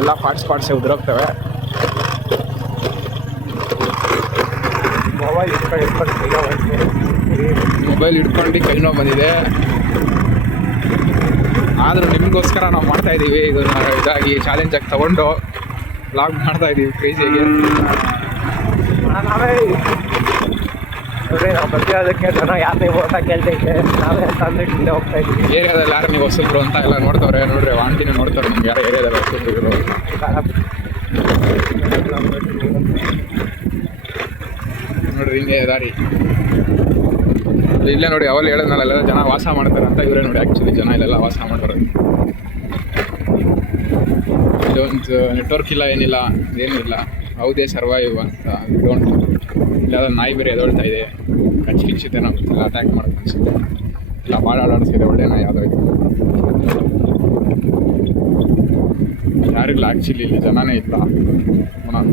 ಎಲ್ಲ ಪಾರ್ಟ್ಸೇ ಉದುರೋಗ್ತವೆ. ಮೊಬೈಲ್ ಹಿಡ್ಕೊಂಡು ಕೈ ನೋವು ಬಂದಿದೆ. ಆದರೂ ನಿಮಗೋಸ್ಕರ ನಾವು ಮಾಡ್ತಾಯಿದ್ದೀವಿ. ಇದನ್ನು ಇದಾಗಿ ಚಾಲೆಂಜಾಗಿ ತೊಗೊಂಡು ಲಾಗ್ ಮಾಡ್ತಾಯಿದ್ದೀವಿ ಕ್ರೇಜಿಯಾಗಿ. ನೋಡ್ರಿ ನಾವು ಬಂದಿರೋದಕ್ಕೆ ಜನ ಯಾರು ನೀವು ಅಂತ ಕೇಳ್ತೈತೆ, ನಾವೇ ಅಂತ ಅಂದ್ಬಿಟ್ಟು ಹಿಂದೆ ಹೋಗ್ತಾ ಇದ್ದೀವಿ. ಏರಿಯಾದಲ್ಲಿ ಯಾರು ನೀವು ಹೊಸಬ್ರು ಅಂತ ಎಲ್ಲ ನೋಡ್ತವ್ರೆ ನೋಡ್ರಿ, ಆಂಟಿನೂ ನೋಡ್ತಾರೆ ನಿಮ್ಗೆ ಯಾರು ಏರಿಯಾದಲ್ಲಿ ಹೊಸಬ್ರು. ನೋಡ್ರಿ ಹಿಂಗೆ ದಾರಿ ಇಲ್ಲೇ ನೋಡಿ, ಅವಲ್ಲಿ ಹೇಳಿದ್ನಲ್ಲ ಎಲ್ಲ ಜನ ವಾಸ ಮಾಡ್ತಾರೆ ಅಂತ, ಇವರೇ ನೋಡಿ ಆ್ಯಕ್ಚುಲಿ ಜನ ಇಲ್ಲೆಲ್ಲ ವಾಸ ಮಾಡ್ತಾರೆ. ಇಲ್ಲೊಂದು ನೆಟ್ವರ್ಕ್ ಇಲ್ಲ, ಏನಿಲ್ಲ, ಏನೂ ಇಲ್ಲ. ಹೌದೇ ಸರ್ವೈವ್ ಅಂತ ಡೋಂಟ್. ಇಲ್ಲ ನಾಯಿ ಬೇರೆ ಎದೊಳ್ತಾ ಇದೆ, ಕಚ್ಚಿಕ್ಸಿದೆ, ನಾವು ಗೊತ್ತಿಲ್ಲ, ಅಟ್ಯಾಕ್ ಮಾಡೋದು ಅನಿಸುತ್ತೆ. ಇಲ್ಲ ಭಾಳ ಆಡಾಡಿಸಿದೆ, ಒಳ್ಳೆ ನಾಯಿ ಯಾವುದೋ ಇದು. ಯಾರಿಲ್ಲ ಆ್ಯಕ್ಚುಲಿ, ಇಲ್ಲಿ ಜನನೇ ಇಲ್ಲ. ನಾನು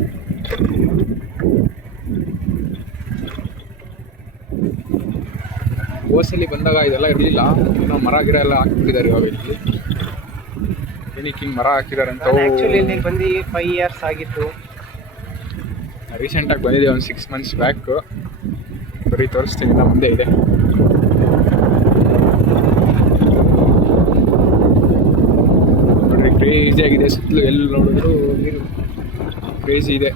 ಓಸಲಿ ಬಂದಾಗ ಇದೆಲ್ಲ ಇರಲಿಲ್ಲ, ಏನೋ ಮರ ಗಿಡ ಎಲ್ಲ ಹಾಕ್ಬಿಟ್ಟಿದ್ದಾರೆ ಇವಾಗ. ಇಲ್ಲಿ ಏನಕ್ಕೆ ಹಿಂಗೆ ಮರ ಹಾಕಿದ್ದಾರೆ ಅಂತ. ಆ್ಯಕ್ಚುಲಿ ಇಲ್ಲಿಗೆ ಬಂದು 5 years ಆಗಿತ್ತು. ರೀಸೆಂಟಾಗಿ ಬಂದಿದೆ, ಒಂದು 6 months ಬ್ಯಾಕ್. ಬರೀ ತೋರಿಸ್ತೀನಿ, ಇಲ್ಲ ಮುಂದೆ ಇದೆ. ನೋಡ್ರಿ ಕ್ರೇಜಿ ಆಗಿದೆ, ಸುತ್ತಲೂ ಎಲ್ಲಿ ನೋಡಿದ್ರು ನೀರು ಕ್ರೇಜಿ ಇದೆ.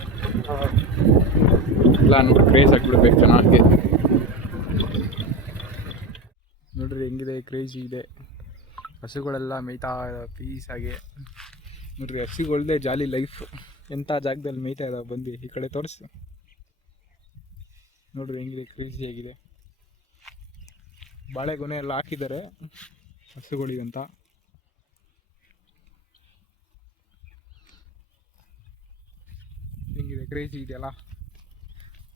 ಎಲ್ಲ ನೋಡ್ರಿ ಕ್ರೇಜ್ ಆಗಿಬಿಡ್ಬೇಕು ಚೆನ್ನಾಗಿ. ನೋಡ್ರಿ ಹೆಂಗಿದೆ, ಕ್ರೇಜಿ ಇದೆ. ಹಸುಗಳೆಲ್ಲ ಮೇಯ್ತಾ ಪೀಸಾಗಿ. ನೋಡ್ರಿ ಹಸುಗಳ್ದೇ ಜಾಲಿ ಲೈಫ್. ಎಂಥ ಜಾಗದಲ್ಲಿ ಮೇಯ್ತಾ ಇದ್ದಾವೆ. ಬಂದು ಈ ಕಡೆ ತೋರಿಸು. ನೋಡ್ರಿ ಹೆಂಗಿದೆ, ಕ್ರೇಜಿ ಆಗಿದೆ. ಬಾಳೆಗೊನೆ ಎಲ್ಲ ಹಾಕಿದ್ದಾರೆ ಹಸುಗಳಿಗಂತ. ಹೆಂಗಿದೆ, ಕ್ರೇಜಿ ಇದೆಯಲ್ಲ.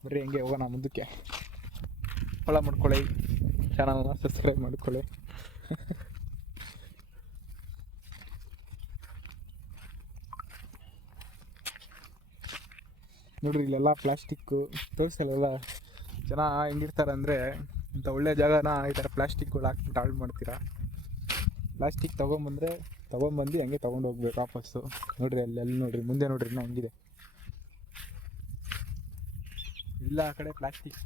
ಬರ್ರಿ ಹೆಂಗೆ ಹೋಗೋಣ ಮುಂದಕ್ಕೆ. ಫಾಲೋ ಮಾಡ್ಕೊಳ್ಳಿ, ಚಾನಲ್ನ ಸಬ್ಸ್ಕ್ರೈಬ್ ಮಾಡ್ಕೊಳ್ಳಿ. ನೋಡ್ರಿ ಇಲ್ಲೆಲ್ಲ ಪ್ಲಾಸ್ಟಿಕ್ಕು ತೋರಿಸಲ್ಲ. ಜನ ಹೆಂಗಿರ್ತಾರೆ ಅಂದರೆ, ಇಂಥ ಒಳ್ಳೆ ಜಾಗನ ಈ ಥರ ಪ್ಲಾಸ್ಟಿಕ್ಗಳು ಹಾಕ್ಬಿಟ್ಟು ಹಾಳು ಮಾಡ್ತೀರಾ. ಪ್ಲಾಸ್ಟಿಕ್ ತೊಗೊಂಬಂದು ಹಂಗೆ ತೊಗೊಂಡು ಹೋಗ್ಬೇಕು ವಾಪಸ್ಸು. ನೋಡ್ರಿ ಅಲ್ಲಿ ನೋಡ್ರಿ, ಮುಂದೆ ನೋಡ್ರಿ ಇನ್ನೂ ಹೆಂಗಿದೆ. ಇಲ್ಲ ಆ ಕಡೆ ಪ್ಲಾಸ್ಟಿಕ್.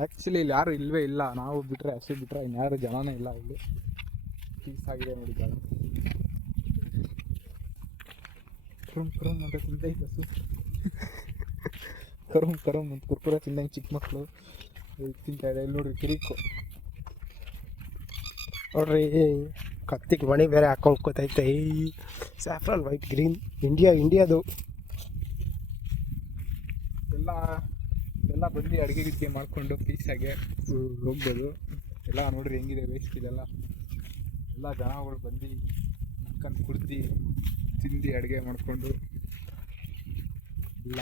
ಆ್ಯಕ್ಚುಲಿ ಇಲ್ಲಿ ಯಾರು ಇಲ್ಲವೇ ಇಲ್ಲ. ನಾವು ಬಿಟ್ಟರೆ, ಹಸು ಬಿಟ್ಟರೆ ಇನ್ಯಾರು ಜನನೇ ಇಲ್ಲ ಇಲ್ಲಿ. ಪೀಸ್ ಆಗಿದೆ ನೋಡಿ ಜಾಗ. ಕರುಮ್ ಅಂತ ತಿಂತೈತೆ ಹಸು. ಕರುಮ್ ಅಂತ ಕುರ್ಕುರೆ ತಿಂದಂಗೆ ಚಿಕ್ಕ ಮಕ್ಕಳು ತಿಂತಾ ಇದೆ. ಇಲ್ಲಿ ನೋಡ್ರಿ ಕಿರಿಕು. ನೋಡ್ರಿ ಕತ್ತಿಗೆ ಮಣಿ ಬೇರೆ ಹಾಕೊಂಡು ಕೂತೈತೆ. ಸ್ಯಾಫ್ರಾನ್ ವೈಟ್ ಗ್ರೀನ್ ಇಂಡಿಯಾದು ಎಲ್ಲ ಬಂದು ಅಡುಗೆ ಗಿಡ್ಗೆ ಮಾಡಿಕೊಂಡು ಪೀಸಾಗೆ ಹೋಗ್ಬೋದು. ಎಲ್ಲ ನೋಡ್ರಿ ಹೆಂಗಿದೆ ವೇಸ್ಟ್ ಇದೆಲ್ಲ. ಎಲ್ಲ ಜನಗಳು ಬಂದು ಮುಕ್ಕಂದು ಕುಡ್ದು ತಿಂದು ಅಡುಗೆ ಮಾಡಿಕೊಂಡು ಇಲ್ಲ.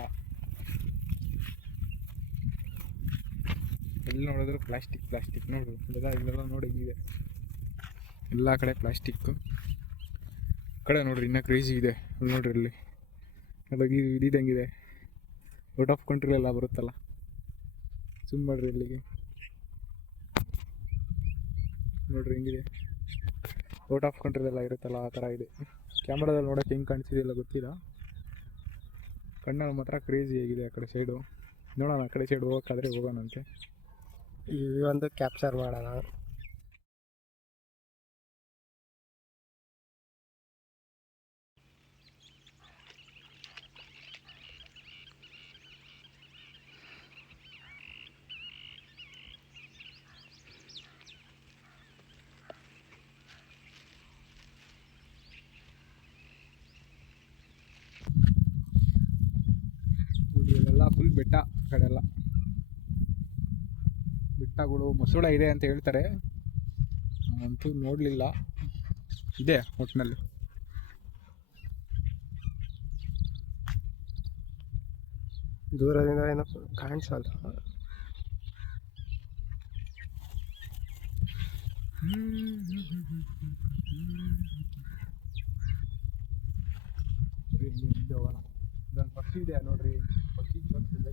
ಎಲ್ಲಿ ನೋಡಿದ್ರು ಪ್ಲಾಸ್ಟಿಕ್ ನೋಡು. ಇಲ್ಲೆಲ್ಲ ನೋಡಿ ಹೆಂಗಿದೆ, ಎಲ್ಲ ಕಡೆ ಪ್ಲಾಸ್ಟಿಕ್ಕು. ಕಡೆ ನೋಡ್ರಿ ಇನ್ನೂ ಕ್ರೇಜಿ ಇದೆ. ಅಲ್ಲಿ ನೋಡ್ರಿ ಇಲ್ಲಿ ಅದಾಗಿ ಇದಂಗಿದೆ. ಔಟ್ ಆಫ್ ಕಂಟ್ರಿಲೆಲ್ಲ ಬರುತ್ತಲ್ಲ, ಸುಮ್ ಮಾಡ್ರಿ ಇಲ್ಲಿಗೆ. ನೋಡ್ರಿ ಹೆಂಗಿದೆ, ಔಟ್ ಆಫ್ ಕಂಟ್ರಿಲೆಲ್ಲ ಇರುತ್ತಲ್ಲ ಆ ಥರ ಇದೆ. ಕ್ಯಾಮ್ರಾದಲ್ಲಿ ನೋಡೋಕೆ ಹೆಂಗೆ ಕಾಣಿಸಿದೆಯಲ್ಲ ಗೊತ್ತಿಲ್ಲ, ಕಣ್ಣಲ್ಲಿ ಮಾತ್ರ ಕ್ರೇಜಿ ಆಗಿದೆ. ಆ ಕಡೆ ಸೈಡು ನೋಡೋಣ, ಆ ಕಡೆ ಸೈಡ್ ಹೋಗೋಕ್ಕಾದ್ರೆ ಹೋಗೋಣಂತೆ. ಈ ಒಂದು ಕ್ಯಾಪ್ಚರ್ ಮಾಡೋಣ. ಇಲ್ಲೆಲ್ಲ ಫುಲ್ ಬೆಟ್ಟ. ಆ ಕಡೆ ಎಲ್ಲ ಬೆಟ್ಟಗಳು, ಮಸೂಡ ಇದೆ ಅಂತ ಹೇಳ್ತಾರೆ. ನಾನಂತೂ ನೋಡಲಿಲ್ಲ. ಇದೆ ಒಟ್ಟಿನಲ್ಲಿ. ದೂರದಿಂದ ಏನೋ ಕಾಣಿಸಲ್ಲ. ಹೋಗೋಣ. ಇದೊಂದು ಪಕ್ಷಿ ಇದೆ ನೋಡ್ರಿ, ಪಕ್ಷಿ ತೋರಿಸಿದ್ರೆ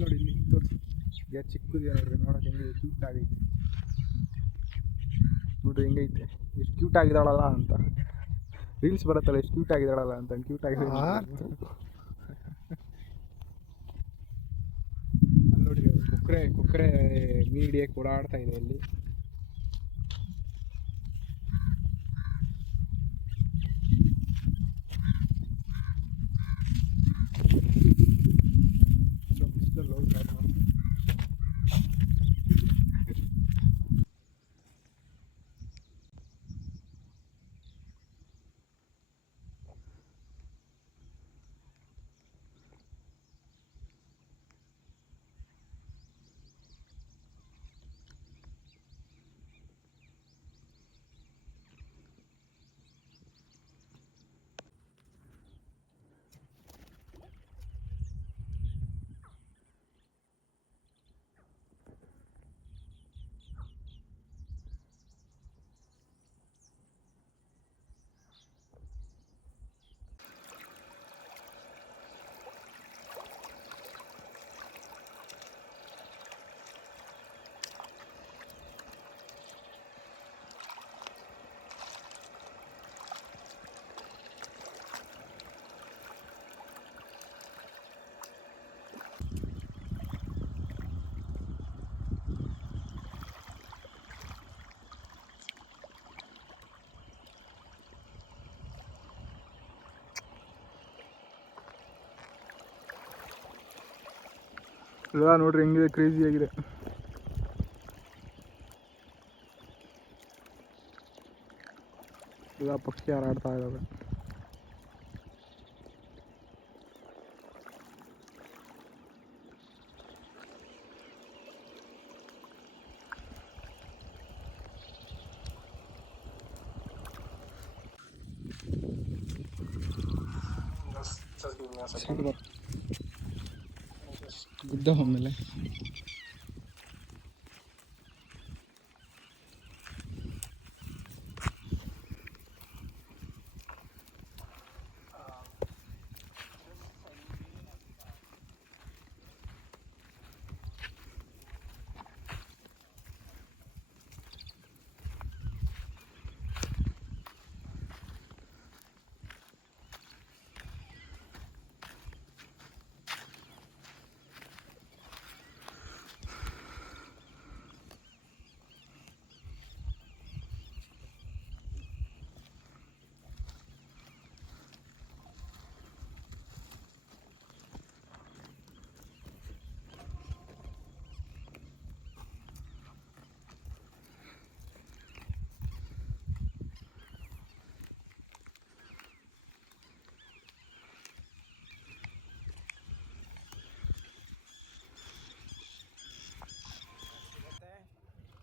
ನೋಡಿ, ಇಲ್ಲಿ ತೋರಿಸಿ. ಚಿಕ್ಕದಿದೆ ನೋಡ್ರಿ, ನೋಡೋಕೆ ಹೆಂಗಿದೆ, ಕ್ಯೂಟ್ ಆಗೈತೆ ನೋಡ್ರಿ. ಹೆಂಗೈತೆ, ಎಷ್ಟು ಕ್ಯೂಟ್ ಆಗಿದ್ದಾಳಲ್ಲ ಅಂತ ರೀಲ್ಸ್ ಬರುತ್ತಲ್ಲ, ಎಷ್ಟು ಕ್ಯೂಟ್ ಆಗಿದ್ದಾಳಲ್ಲ ಅಂತ. ಕ್ಯೂಟ್ ಆಗಿದೆ ನೋಡಿ. ಕುಕ್ಕರೆ ಮೀನ್ ಹಿಡಿಯಕ್ಕೆ ಓಡಾಡ್ತಾ ಇದೆ ಇಲ್ಲಿ. ಇಲ್ಲ ನೋಡ್ರಿ ಹೆಂಗಿದೆ, ಕ್ರೇಜಿ ಆಗಿದೆ. ಇಲ್ಲ ಪಕ್ಷಿ ಹಾರಾಡ್ತಾ ಇದ್ದಾವೆ. ಗುಡ್ಡ ಆಮೇಲೆ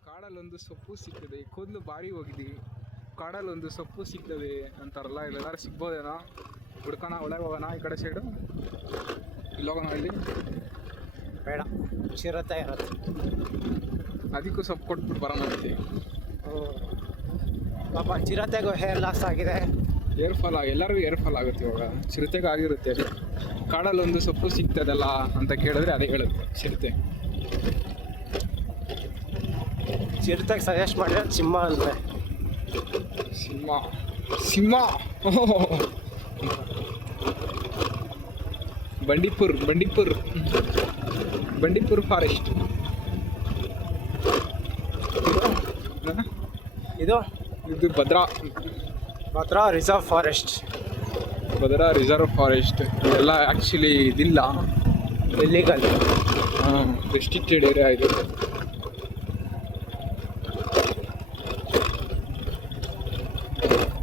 ಕಾಡಲ್ಲೊಂದು ಸೊಪ್ಪು ಸಿಗ್ತದೆ, ಕೂದಲು ಬಾರಿ ಹೋಗಿದ್ದೀವಿ, ಕಾಡಲ್ಲೊಂದು ಸೊಪ್ಪು ಸಿಗ್ತದೆ ಅಂತಾರಲ್ಲ, ಇಲ್ಲೆಲ್ಲಾರು ಸಿಗ್ಬೋದೇನೋ? ಹುಡ್ಕೋಣ, ಒಳಗೆ ಹೋಗೋಣ ಈ ಕಡೆ ಸೈಡು, ಇಲ್ಲಿ ಹೋಗೋಣ. ಇಲ್ಲಿ ಬೇಡ, ಚಿರತೆ ಇರುತ್ತೆ. ಅದಕ್ಕೂ ಸೊಪ್ಪು ಕೊಟ್ಬಿಟ್ಟು ಬರೋಣ ಅಂತೀವಿ. ಪಾಪ ಚಿರತೆಗೂ ಹೇರ್ ಲಾಸ್ ಆಗಿದೆ. ಏರ್ ಫಾಲ್ ಎಲ್ಲರಿಗೂ ಏರ್ ಫಾಲ್ ಆಗುತ್ತೆ ಇವಾಗ, ಚಿರತೆಗೆ ಆಗಿರುತ್ತೆ. ಕಾಡಲ್ಲೊಂದು ಸೊಪ್ಪು ಸಿಗ್ತದಲ್ಲ ಅಂತ ಕೇಳಿದ್ರೆ ಅದೇ ಹೇಳುತ್ತೆ ಚಿರತೆ. ಚಿರತೆಗೆ ಸಜೆಸ್ಟ್ ಮಾಡಿದ್ರೆ ಸಿಂಹ ಅಂದರೆ ಸಿಂಹ. ಸಿಂಹ ಬಂಡೀಪುರ್ ಬಂಡೀಪುರ್ ಬಂಡೀಪುರ್ ಫಾರೆಸ್ಟ್. ಇದು ಇದು Bhadra Bhadra reserve forest. Bhadra reserve forest ಎಲ್ಲ ಆ್ಯಕ್ಚುಲಿ ಇದಿಲ್ಲ, ಇಲ್ಲಿಗಲ್, ರೆಸ್ಟ್ರಿಕ್ಟೆಡ್ ಏರಿಯಾ ಇದು.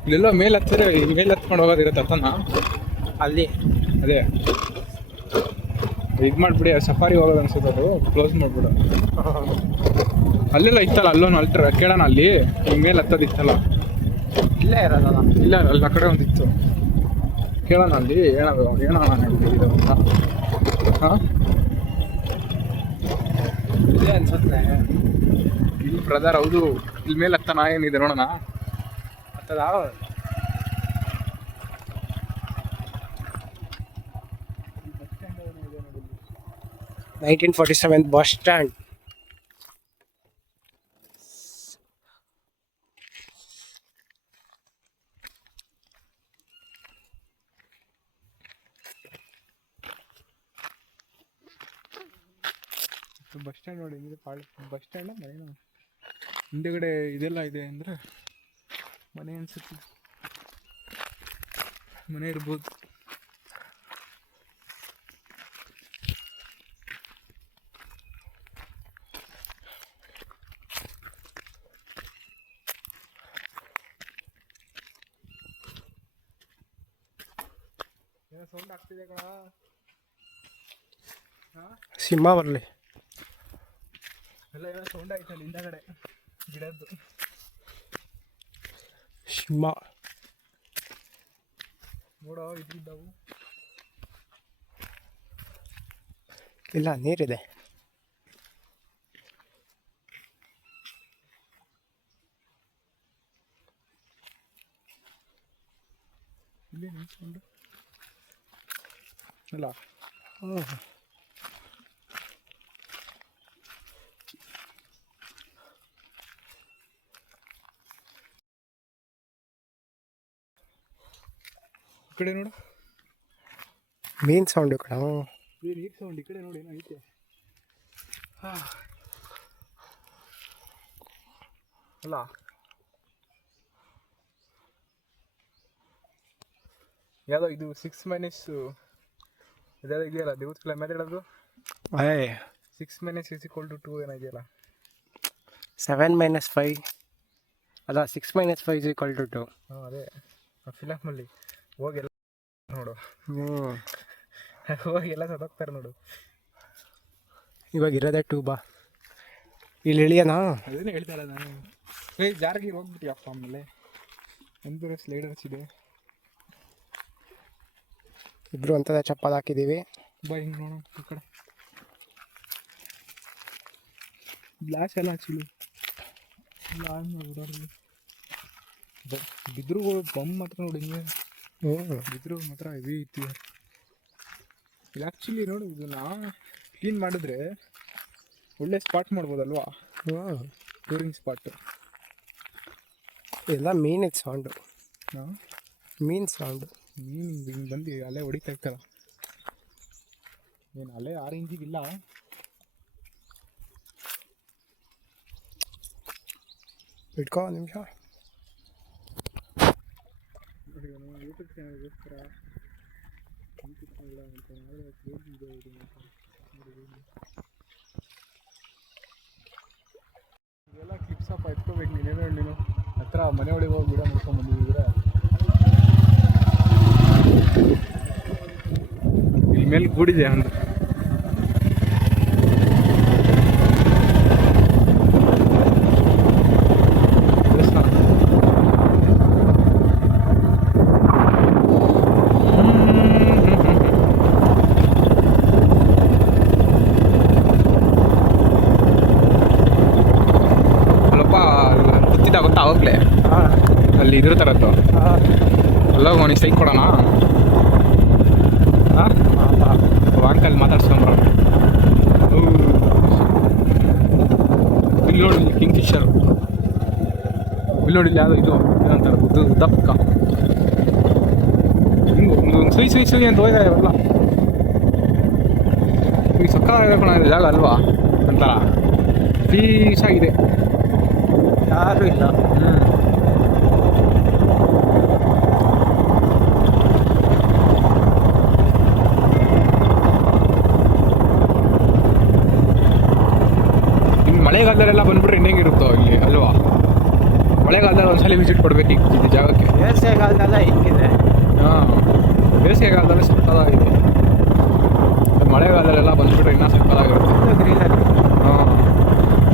ಇಲ್ಲೆಲ್ಲ ಮೇಲೆ ಹತ್ತಿರ, ಮೇಲೆ ಹತ್ಕೊಂಡು ಹೋಗೋದಿರುತ್ತೆ ಅತ್ತನ ಅಲ್ಲಿ. ಅದೇ ಇದು ಮಾಡಿಬಿಡಿ, ಸಫಾರಿ ಹೋಗೋದು ಅನ್ಸುತ್ತೆ, ಅದು ಕ್ಲೋಸ್ ಮಾಡಿಬಿಡು. ಅಲ್ಲೆಲ್ಲ ಇತ್ತಲ್ಲ, ಅಲ್ಲೊಂದು ಅಲ್ಟ್ರ ಕೇಳೋಣ, ಅಲ್ಲಿ ಮೇಲೆ ಹತ್ತೋದು ಇತ್ತಲ್ಲ, ಇಲ್ಲೇ ಇರೋದಲ್ಲ. ಇಲ್ಲ ಅಲ್ಲಿ ಆ ಕಡೆ ಒಂದಿತ್ತು, ಕೇಳೋಣ ಅಲ್ಲಿ ಏನದು, ಏನೋಣ ಇದು ಅಂತ. ಹಾಂ ಇಲ್ಲೇ ಅನ್ಸುತ್ತೆ. ಇಲ್ಲಿ ಬ್ರದರ್, ಹೌದು, ಇಲ್ಲಿ ಮೇಲೆ ಹತ್ತನ ಏನಿದೆ ನೋಡೋಣ. ಹತ್ತದ 1947 ಬಸ್ ಸ್ಟ್ಯಾಂಡ್. ಬಸ್ ಸ್ಟ್ಯಾಂಡ್ ನೋಡಿ, ಬಸ್ ಸ್ಟ್ಯಾಂಡ ಮನೇನು, ಹಿಂದೆಗಡೆ ಇದೆಲ್ಲ ಇದೆ ಅಂದರೆ ಮನೆ ಅನ್ಸುತ್ತೆ, ಮನೆ ಇರ್ಬೋದು. ಏನೋ ಸೌಂಡ್ ಆಗ್ತಿದೆ ಕಣ. ಸಿಂಹ ಬರಲಿ. ಎಲ್ಲ ಏನೋ ಸೌಂಡ್ ಆಯ್ತಲ್ಲ ಹಿಂದಗಡೆ ಗಿಡದ್ದು. ಸಿಂಹ ನೋಡೋ, ಇದ್ದಿದ್ದವು ಇಲ್ಲ, ನೀರಿದೆ. ಇಲ್ಲಿ ನಿಂತ್ಕೊಂಡು ಅಲ್ಲ. ಈ ಕಡೆ ನೋಡು, ಮೀನ್ ಸೌಂಡು ಕಣ. ನೀರು ಸೌಂಡ್ ಈ ಕಡೆ ನೋಡಿ, ಏನೈತೆ. ಅಲ್ಲ ಯಾವುದೋ ಇದು 6 ಮೈನಸ್ ಇದೆಲ್ಲ ಇದೆಯಲ್ಲ, ದೇವತ್ಕಲ ಮೇಲೆ ಹೇಳೋದು. 6 - 2 ಏನಾಗಿಲ್ಲ. 7 - 5 ಅಲ್ಲ 6 - 5 = 2. ಹಾಂ ಅದೇ ಫಿಲಮಲ್ಲಿ ಹೋಗೆಲ್ಲ ನೋಡು, ಹೋಗೆಲ್ಲ ಸತ್ತೋಗ್ತಾರೆ ನೋಡು. ಇವಾಗ ಇರೋದೇ 2 ಬಾ. ಇಲ್ಲಿ ಇಳಿಯೋಣ. ಅದನ್ನೇ ಹೇಳ್ತಾರ ನಾನು. ಜಾರಿಗೆ ಹೋಗ್ಬಿಟ್ಟಿಯಪ್ಪ. ಆಮೇಲೆ ಎಂದೂರ ಸ್ಲೈಡರ್ಸ್ ಇದೆ. ಇಬ್ರು ಅಂತದ ಚಪ್ಪಲ್ ಹಾಕಿದ್ದೀವಿ. ಬಾ ಹಿಂಗೆ ನೋಡೋಣ ಈ ಕಡೆ. ಗ್ಲಾಸ್ ಎಲ್ಲ ಹಚ್ಚಿಲ್ಲ. ಓಡಾಡಲಿ ಬಿದ್ರು ಬಮ್ ಮಾತ್ರ ನೋಡಿ ಹಿಂಗೆ ಬಿದ್ರು ಮಾತ್ರ ಹೆವಿ ಇತ್ತು. ಇದು ಆ್ಯಕ್ಚುಲಿ ನೋಡಿ, ಇದನ್ನ ಕ್ಲೀನ್ ಮಾಡಿದ್ರೆ ಒಳ್ಳೆ ಸ್ಪಾಟ್ ಮಾಡ್ಬೋದಲ್ವಾ? Touring spot. ಎಲ್ಲ ಮೀನಿನ ಸೌಂಡು. ಹಾಂ, ಮೀನು ಸೌಂಡು. ಮೀನು ಹಿಂಗೆ ಬಂದು ಅಲೆ ಹೊಡಿತಾ ಇರ್ತಲ್ಲ. ಏನು ಅಲೆ 6 ಇಂಚಿಗಿಲ್ಲ. ಇಟ್ಕೋ ಒಂದು ನಿಮಿಷ. ಯೂಟ್ಯೂಬ್ ಚಾನಲ್ಗೋಸ್ಕರ ಇದೆಲ್ಲ ಕ್ಲಿಪ್ಸಪ್ಪ ಎತ್ಕೋಬೇಕು. ನೀನು ಹತ್ರ ಮನೆ ಒಳಗೆ ಹೋಗಿ ಗಿಡ ಮುಡ್ಕೊಂಡ್ಬಂದಿದ್ರೆ ಇಲ್ಲಿ ಮೇಲೆ ಗೂಡಿದೆ ಒಂದು. ಗೊತ್ತಾ ಅವಾಗಲೇ ಅಲ್ಲಿ ಇದ್ರ ಥರದ್ದು ಎಲ್ಲ ಅವನಿಗೆ ಸೈಕ್ ಕೊಡೋಣ. ಅಂಕಲ್ ಮಾತಾಡ್ಸ್ಕೊಂಬರೋಣ. ಇಲ್ಲಿ ನೋಡಿ, ಕಿಂಗ್ ಫಿಶರ್. ಇಲ್ಲಿ ನೋಡಿ, ಯಾವುದು ಇದು ಏನಂತಾರೆ, ಉದ್ದಪ್ಪ ಹಿಂಗೆ ಸುಯ್ ಸುಯ್ ಸುಯ್ ಅಂತ ಹೋಯ್ತಾರೆ ಅವೆಲ್ಲ. ಈಗ ಸಕ್ಕ ಜಾಗ ಅಲ್ವಾ ಅಂತಾರ. ಪೀಸಾಗಿದೆ, ಯಾರೂ ಇಲ್ಲ. ಇನ್ನು ಮಳೆಗಾಲದಲ್ಲೆಲ್ಲ ಬಂದ್ಬಿಟ್ರೆ ಇನ್ನೇಗಿರುತ್ತೋ ಇಲ್ಲಿ ಅಲ್ವಾ? ಮಳೆಗಾಲದಲ್ಲಿ ಒಂದ್ಸಲ ವಿಸಿಟ್ ಕೊಡ್ಬೇಕಿತ್ತು ಜಾಗಕ್ಕೆ. ಬೇಸಿಗೆಗಾಲದಲ್ಲ ಹಿಂಗಿದೆ. ಹಾಂ, ಬೇಸಿಗೆಗಾಲದಲ್ಲಿ ಸಕ್ಕತ್ತಾಗಿದೆ. ಮಳೆಗಾಲದಲ್ಲೆಲ್ಲ ಬಂದ್ಬಿಟ್ರೆ ಇನ್ನೂ ಸಕ್ಕತ್ತಾಗಿರುತ್ತೆ. ಹಾಂ,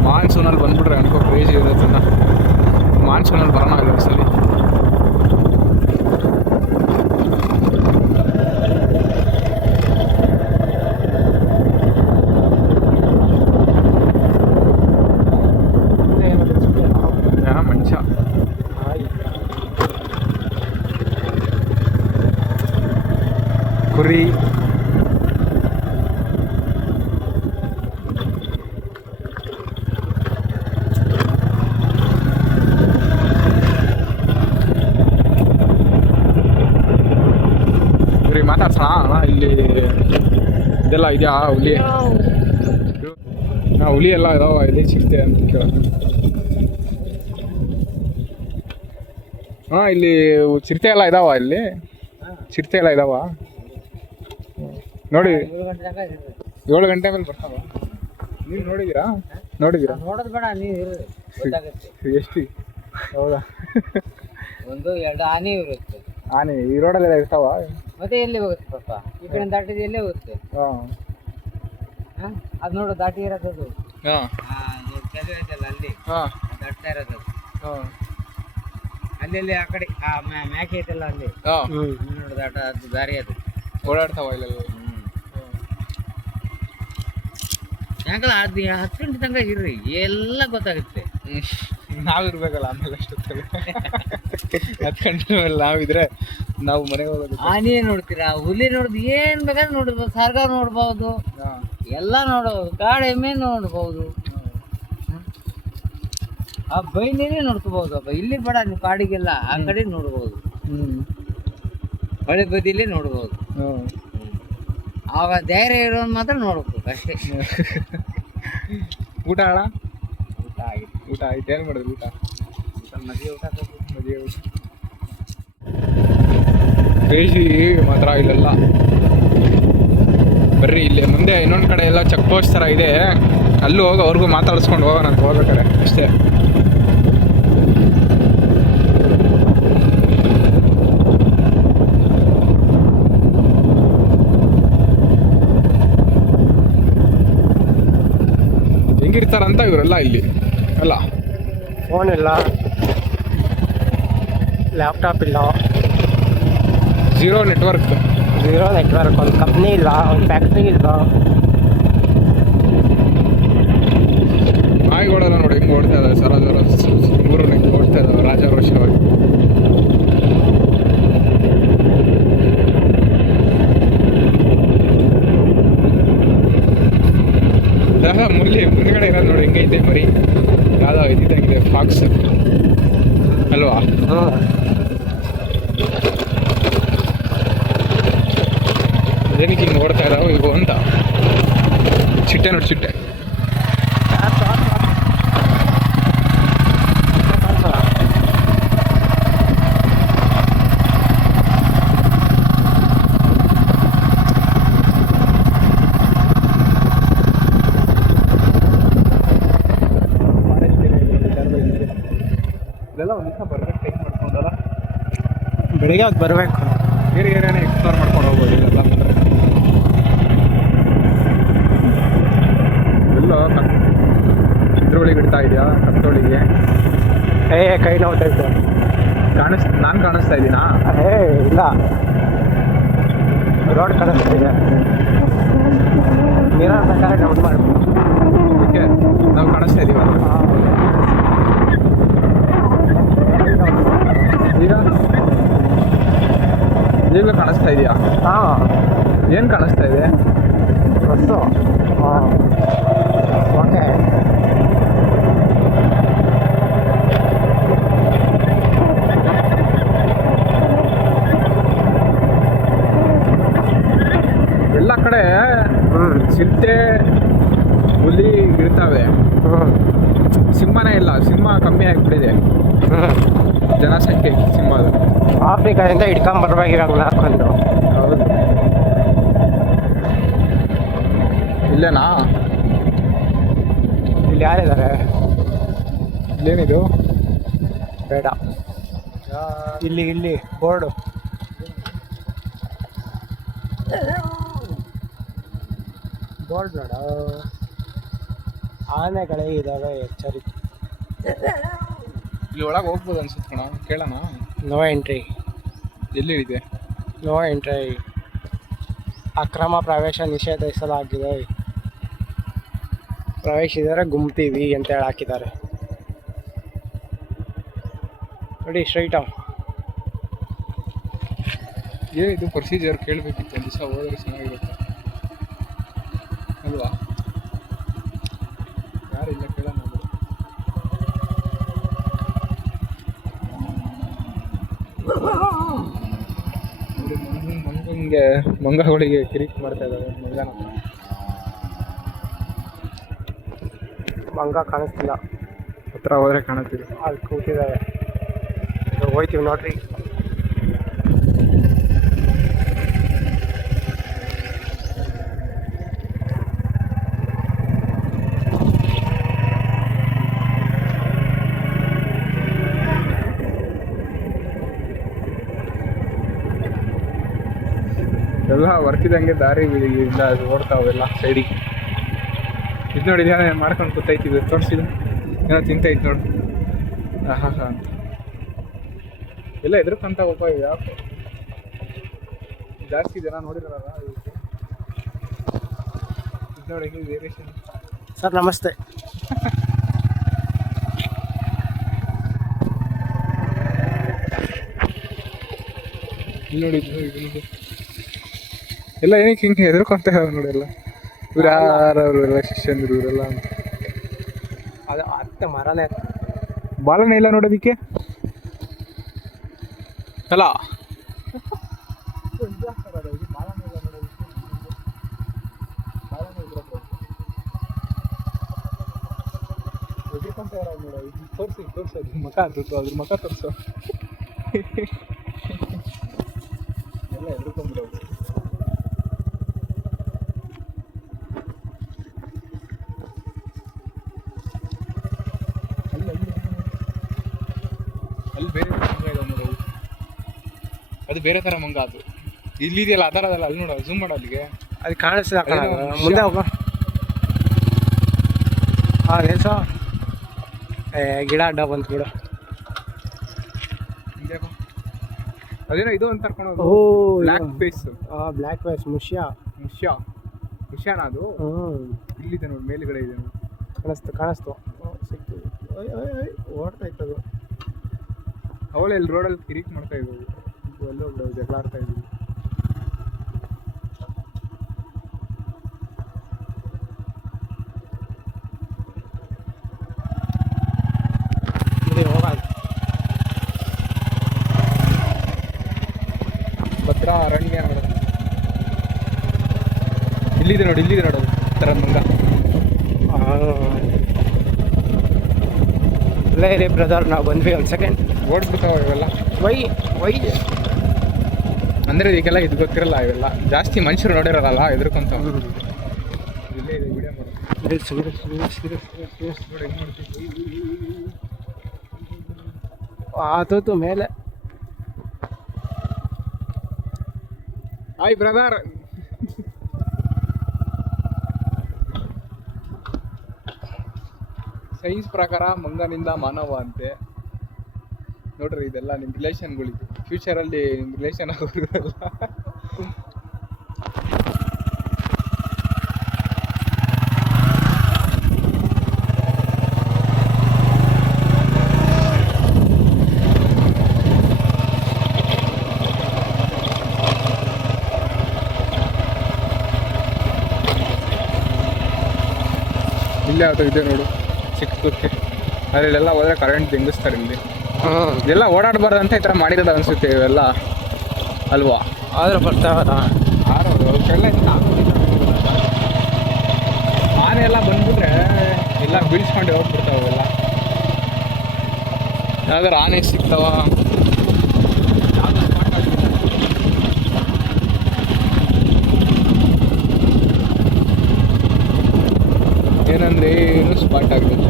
ಮಾನ್ಸೂನಲ್ಲಿ ಬಂದ್ಬಿಟ್ರೆ ಅನ್ಕೋ ಕ್ರೇಜಿ ಇರುತ್ತೆ. ಮಾನ್ಸೂನಲ್ಲಿ ಬರೋಣ ಇಲ್ಲ ಸರಿ. ಮನುಷ್ಯ ಕುರಿ ಮಾತಾಡ್ಸೋಣ. ಇಲ್ಲಿ ಇದೆಲ್ಲ ಇದೆಯಾ ಹುಲಿ? ಹುಲಿ ಎಲ್ಲ ಇದಾವ ಇಲ್ಲಿ ಚಿರತೆ ಅಂತ ಕೇಳ. ಹಾಂ, ಇಲ್ಲಿ ಚಿರತೆ ಎಲ್ಲ ಇದಾವ? ಇಲ್ಲಿ ಚಿರತೆ ಎಲ್ಲ ಇದಾವ ನೋಡಿ. 7 ಗಂಟೆ ಮೇಲೆ ಬರ್ತಾವ. ನೀವು ನೋಡಿದ್ದೀರಾ? ನೋಡೋದು ಬೇಡ, ನೀವು ಎಷ್ಟು? ಹೌದಾ? 1-2 ಆನೆ ಇರುತ್ತೆ. ಆನೆ ಈ ರೋಡಲ್ಲೆಲ್ಲ ಇರ್ತಾವ? ಮತ್ತೆ ಎಲ್ಲಿ ಹೋಗುತ್ತೆ ಪಾಪ? ಈ ಕಡೆ ದಾಟಿದ ಎಲ್ಲೇ ಹೋಗುತ್ತೆ. ಅದು ನೋಡು, ದಾಟಿ ಇರೋದು. ಕೆರೆ ಐತಲ್ಲ ಅಲ್ಲಿ ದಾಟ್ತಾ ಇರೋದು. ಅಲ್ಲಿ ಆ ಕಡೆ ಮ್ಯಾಕೆ ಐತಲ್ಲ ಅಲ್ಲಿ ನೋಡು, ದಾಟ ಅದು ದಾರಿ ಅದು ಓಡಾಡ್ತಾವ ಇಲ್ಲೆಲ್ಲ. ಯಾಕಲ್ಲ ಅದು 10 ಗಂಟೆ ತನಕ ಇರ್ರಿ, ಎಲ್ಲ ಗೊತ್ತಾಗುತ್ತೆ. ನಾವಿರ್ಬೇಕಲ್ಲ ಆಮೇಲೆ ಅಷ್ಟೊತ್ತಲ್ಲಿ. 10 ಗಂಟೆ ಮೇಲೆ ನಾವಿದ್ರೆ ನಾವು ಮನೆಗೆ ಹೋಗೋದು. ಆನೆ ನೋಡ್ತೀರಾ, ಹುಲಿ ನೋಡಿದ್ ಏನ್ ಬೇಕಾದ್ರೆ ನೋಡ್ಬೋದು, ಸರ್ಕಾರ ನೋಡ್ಬೋದು, ಎಲ್ಲ ನೋಡ್ಬೋದು, ಕಾಡು ಎಮ್ಮೆ ನೋಡ್ಬೋದು, ಆ ಬೈಲೇನೆ ನೋಡ್ಕೋಬಹುದು. ಇಲ್ಲಿ ಬೇಡ, ನೀವು ಕಾಡಿಗೆಲ್ಲ ಆ ಕಡೆ ನೋಡ್ಬೋದು, ಹೊಳೆ ಬದಿಲೇ ನೋಡ್ಬೋದು. ಆವಾಗ ಧೈರ್ಯ ಇರೋದು ಮಾತ್ರ ನೋಡ್ಬೇಕು ಅಷ್ಟೇ. ಊಟ ಅಣ್ಣ? ಊಟ ಆಗಿದೆ. ಊಟ ಆಯ್ತು. ಏನು ಮಾಡಿದ್ರಿ ಊಟ? ಮದುವೆ ಊಟ. ಮದುವೆ ಊಟ ಕ್ರೇಜಿ ಮಾತ್ರ ಇಲ್ಲೆಲ್ಲ. ಬರ್ರಿ ಇಲ್ಲಿ ಮುಂದೆ ಇನ್ನೊಂದು ಕಡೆ ಎಲ್ಲ ಚೆಕ್ ಪೋಸ್ಟ್ ಥರ ಇದೆ, ಅಲ್ಲೂ ಹೋಗಿ ಅವ್ರಿಗೂ ಮಾತಾಡಿಸ್ಕೊಂಡು ಹೋಗೋಣ ಅಂತ ಹೋಗ್ಬೇಕಾರೆ ಅಷ್ಟೇ. ಹೆಂಗಿರ್ತಾರಂತ ಇವರೆಲ್ಲ ಇಲ್ಲಿ ಅಲ್ಲ. ಫೋನ್ ಇಲ್ಲ, ಲ್ಯಾಪ್ಟಾಪ್ ಇಲ್ಲ, ಝೀರೋ ನೆಟ್ವರ್ಕ್, ಒಂದು ಕಂಪ್ನಿ ಇಲ್ಲ, ಒಂದು ಫ್ಯಾಕ್ಟ್ರಿ ಇಲ್ಲ. ನಾಯಿಗಳೆಲ್ಲ ನೋಡಿ ಹೆಂಗೆ ಓಡ್ತಾ ಇದ್ದಾವೆ, ಸರ ಊರು ಹೆಂಗೆ ಓಡ್ತಾ ಇದ್ದಾವೆ ರಾಜಾರೋಷವಾಗಿ. ಮುಂದ್ಗಡೆ ಇರೋದು ನೋಡಿ ಹೆಂಗೈತೆ ಮರಿ, ಯಾವ್ದೋ ಇದ್ದಂಗಿದೆ ಫಾಕ್ಸ್ ಅಲ್ವಾ. ಏನಕ್ಕೆ ಹಿಂಗೆ ಓಡ್ತಾ ಇದ್ದಾವೆ ಇವು ಅಂತ. ಚಿಟ್ಟೆ ನೋಡಿ ಚಿಟ್ಟೆ. ಇದೆಲ್ಲ ಒಂದು ದಿವಸ ಬರ್ಬೇಕು, ಟೈಮ್ ಮಾಡ್ಕೊಂಡಲ್ಲ ಬೆಳಿಗ್ಗೆ ಹೊತ್ತು ಬರಬೇಕು. ಏರಿಯಾನೇ ಎಕ್ಸ್ಪ್ಲೋರ್ ಮಾಡ್ಕೊಂಡು ಹೋಗ್ಬೋದು ಇದೆಲ್ಲ. ಎಲ್ಲೋ ಚಿತ್ರೊಳಿಗೆ ಇಡ್ತಾ ಇದೆಯಾ ಕತ್ತೋಳಿಗೆ? ಕೈ ನೋವ್ತೈತೆ. ನಾನು ಕಾಣಿಸ್ತಾ ಇದ್ದೀನಾ? ಇಲ್ಲ, ರೋಡ್ ಕಾಣಿಸ್ತಿದೆ. ಮಿರರ್ ಬೇಕಾದ್ರೆ ಡೌನ್ ಮಾಡ್ಬೋದು. ಓಕೆ, ನಾವು ಕಾಣಿಸ್ತಾ ಇದ್ದೀವಲ್ಲ ಈಗ. ಈಗಲೂ ಕಾಣಿಸ್ತಾ ಇದೆಯಾ? ಏನು ಕಾಣಿಸ್ತಾ ಇದೆ? ಬಸ್ಸು. ಓಕೆ, ಎಲ್ಲ ಕಡೆ ಚಿರತೆ ಹುಲಿ ಇರ್ತವೆ, ಸಿಂಹನೇ ಇಲ್ಲ. ಸಿಂಹ ಕಮ್ಮಿ ಆಗಿಬಿಟ್ಟಿದೆ ಜನಸಂಖ್ಯೆ ಸಿಂಹದು. ಆಫ್ರಿಕಾದಿಂದ ಹಿಡ್ಕೊಂಬರ್ಬೇಕು ಇವಾಗ ಹಾಕೊಂಡು. ಹೌದು, ಇಲ್ಲೇನಾ? ಇಲ್ಲಿ ಯಾರಿದ್ದಾರೆ? ಇಲ್ಲೇನಿದು? ಬೇಡ, ಇಲ್ಲಿ ಬೋರ್ಡು. ಬೋರ್ಡ್ ಬೇಡ. ಆನೆಗಳೇ ಇದ್ದಾವೆ, ಎಚ್ಚರಿಕೆ. ಇಲ್ಲಿ ಒಳಗೆ ಹೋಗ್ಬೋದು ಅನ್ಸುತ್ತೆ ಕಣ, ಕೇಳೋಣ. No entry. ಎಲ್ಲಿದೆ? No entry. ಅಕ್ರಮ ಪ್ರವೇಶ ನಿಷೇಧಿಸಲಾಗಿದೆ. ಪ್ರವೇಶಿಸಿದರೆ ಗುಮ್ತೀವಿ ಅಂತ ಹೇಳಿ ಹಾಕಿದ್ದಾರೆ ನೋಡಿ. ಸ್ಟ್ರೈಟಾ ಏನಿದು ಪ್ರೊಸೀಜರ್ ಕೇಳಬೇಕಿತ್ತು, ಒಂದು ದಿವಸ ಹೋದ್ರೆ ಚೆನ್ನಾಗಿರುತ್ತೆ ಅಲ್ವಾ? ಯಾರಿಲ್ಲ, ಕೇಳೋಣ. ಮಂಗಗಳಿಗೆ ಕಿರಿಕ್ ಮಾಡ್ತಾ ಇದ್ದಾವೆ. ಮಂಗ ಕಾಣಿಸ್ತಿಲ್ಲ. ಹತ್ರ ಹೋದ್ರೆ ಕಾಣುತ್ತೀರಿ, ಅಲ್ಲಿ ಕೂತಿದ್ದಾವೆ. ಹೋಯ್ತೀವಿ ನೋಡ್ರಿ. ಎಲ್ಲ ವರ್ತಿದಂಗೆ ದಾರಿ ಇಂದ ಓಡ್ತಾವೆಲ್ಲ ಸೈಡಿಗೆ. ಇದು ನೋಡಿ, ಏನೋ ಮಾಡ್ಕೊಂಡು ಕೂತೈತಿದ್ದು, ತೋರಿಸಿದ್ದು ಏನೋ ತಿಂತೈತೆ ನೋಡಿ. ಹಾ ಅಂತ ಎಲ್ಲ ಎದ್ರಕಂತ ಒಬ್ಬ ಯಾಕೆ ಜಾಸ್ತಿ ಜನ ನೋಡಿರಲ್ಲ ಇದಕ್ಕೆ. ಇದು ನೋಡಿ ಹೆಂಗೆ ವೇರಿಯೇಷನ್. ಸರ್ ನಮಸ್ತೆ. ಇಲ್ಲಿ ನೋಡಿ, ಇದು ಎಲ್ಲ ಏನಕ್ಕೆ ಹಿಂಗೆ ಹೆದರ್ಕೊಂತ ಇದಾವೆ ನೋಡಿ. ಎಲ್ಲ ಇವ್ರು ಯಾರವರೆಲ್ಲ ಶಿಷ್ಯಂದ್ರು ಇವರೆಲ್ಲ ಅಂತ. ಅದು ಅತ್ತೆ ಮರನೇ ಬಾಳನೇ ಇಲ್ಲ ನೋಡೋದಿಕ್ಕೆ ಅಲ್ಲ. ತೋರ್ಸೋದು ಮಕ ತೋರ್ಸು, ಅದ್ರ ಮಕ ತೋರ್ಸು. ಎಲ್ಲ ಎದ್ರಕೊಂಡ್ಬಿಡೋದು. ಅದು ಬೇರೆ ಥರ ಮಂಗ. ಅದು ಇಲ್ಲಿದೆಯಲ್ಲ ಆ ಥರದಲ್ಲ, ಅಲ್ಲಿ ನೋಡು, ಝೂಮ್ ಮಾಡೋ ಅಲ್ಲಿಗೆ. ಅದು ಕಾಣಿಸ್ತಿಲ್ಲ ಕಣ, ಅದೇನೋ ಮುಂದೆ ಹೋಗೋ. ಹಾಂ ನಿಲ್ಸೋ. ಗಿಡ ಅಡ್ಡ ಬಂತು ಬಿಡು. ಅದೇನೋ ಇದು ಅಂತ ಕರ್ಕೊಂಡು ಓ ಬ್ಲ್ಯಾಕ್ ಫೇಸ್. ಬ್ಲ್ಯಾಕ್ ಫೇಸ್ ಮುಷ್ಯಾನ ಅದು. ಇಲ್ಲಿದೆ ನೋಡಿ, ಮೇಲುಗಡೆ ಇದೆ ನೋಡಿ. ಕಾಣಿಸ್ತು ಸಿಕ್ತು. ಓಡ್ತಾ ಇತ್ತು ಅದು. ಅವಳೆ ಇಲ್ಲಿ ರೋಡಲ್ಲಿ ಕಿರಿಕ್ ಮಾಡ್ತಾ ಇದ್ದವು, ಎಲ್ಲೋ ಜಗಳ ಆಡ್ತಾ ಇದ್ವಿ. ಭದ್ರಾ ಅರಣ್ಯ ನೋಡೋದು. ಇಲ್ಲಿದೆ ನೋಡೋದು ಥರದ ಮಂಗ. ಅಲ್ಲೇ ರೀ ಬ್ರದರ್, ನಾವು ಬಂದ್ವಿ. ಒಂದು ಸೆಕೆಂಡ್. ಓಡ್ಬಿಡ್ತಾವ ಇವೆಲ್ಲ. ವೈ ಅಂದರೆ ಈಗೆಲ್ಲ ಇದು ಗೊತ್ತಿರಲ್ಲ, ಇವೆಲ್ಲ ಜಾಸ್ತಿ ಮನುಷ್ಯರು ನೋಡಿರಲ್ಲ, ಎದುರ್ಕೊಂತ. ಇಲ್ಲೇ ಇದೆ, ವಿಡಿಯೋ ಮಾಡೋದು. ಆತೋತು ಮೇಲೆ. Hi brother. ಸೈನ್ಸ್ ಪ್ರಕಾರ ಮಂಗನಿಂದ ಮಾನವ ಅಂತೆ ನೋಡ್ರಿ. ಇದೆಲ್ಲ ನಿಮ್ಮ ರಿಲೇಷನ್ಗಳಿದೆ, ಫ್ಯೂಚರಲ್ಲಿ ನಿಮ್ಮ ರಿಲೇಷನ್ ಆಗೋಲ್ಲ. ಇಲ್ಲೇ ಅದು ಇದೆ ನೋಡು, ಚಿಕ್ಕದಕ್ಕೆ. ಅದರಲ್ಲೆಲ್ಲ ಹೋದ್ರೆ ಕರೆಂಟ್ ದಿಂಗಿಸ್ತಾರೆ ಇಲ್ಲಿ. ಇದೆಲ್ಲ ಓಡಾಡಬಾರ್ದಂತ ಈ ಥರ ಮಾಡಿರೋದು ಅನಿಸುತ್ತೆ ಇವೆಲ್ಲ, ಅಲ್ವಾ? ಆದ್ರೆ ಬರ್ತಾವಲ್ಲ ಆನೆ ಎಲ್ಲ ಬಂದ್ಬಿಟ್ರೆ ಎಲ್ಲ ಬೀಳ್ಸ್ಕೊಂಡು ಹೋಗ್ಬಿಡ್ತಾವ ಅವೆಲ್ಲ. ಯಾವ್ದಾರು ಆನೆ ಸಿಗ್ತಾವ. ಏನಂದ್ರೆ ಏನು ಸ್ಪಾಟ್ ಆಗಲಿಲ್ಲ.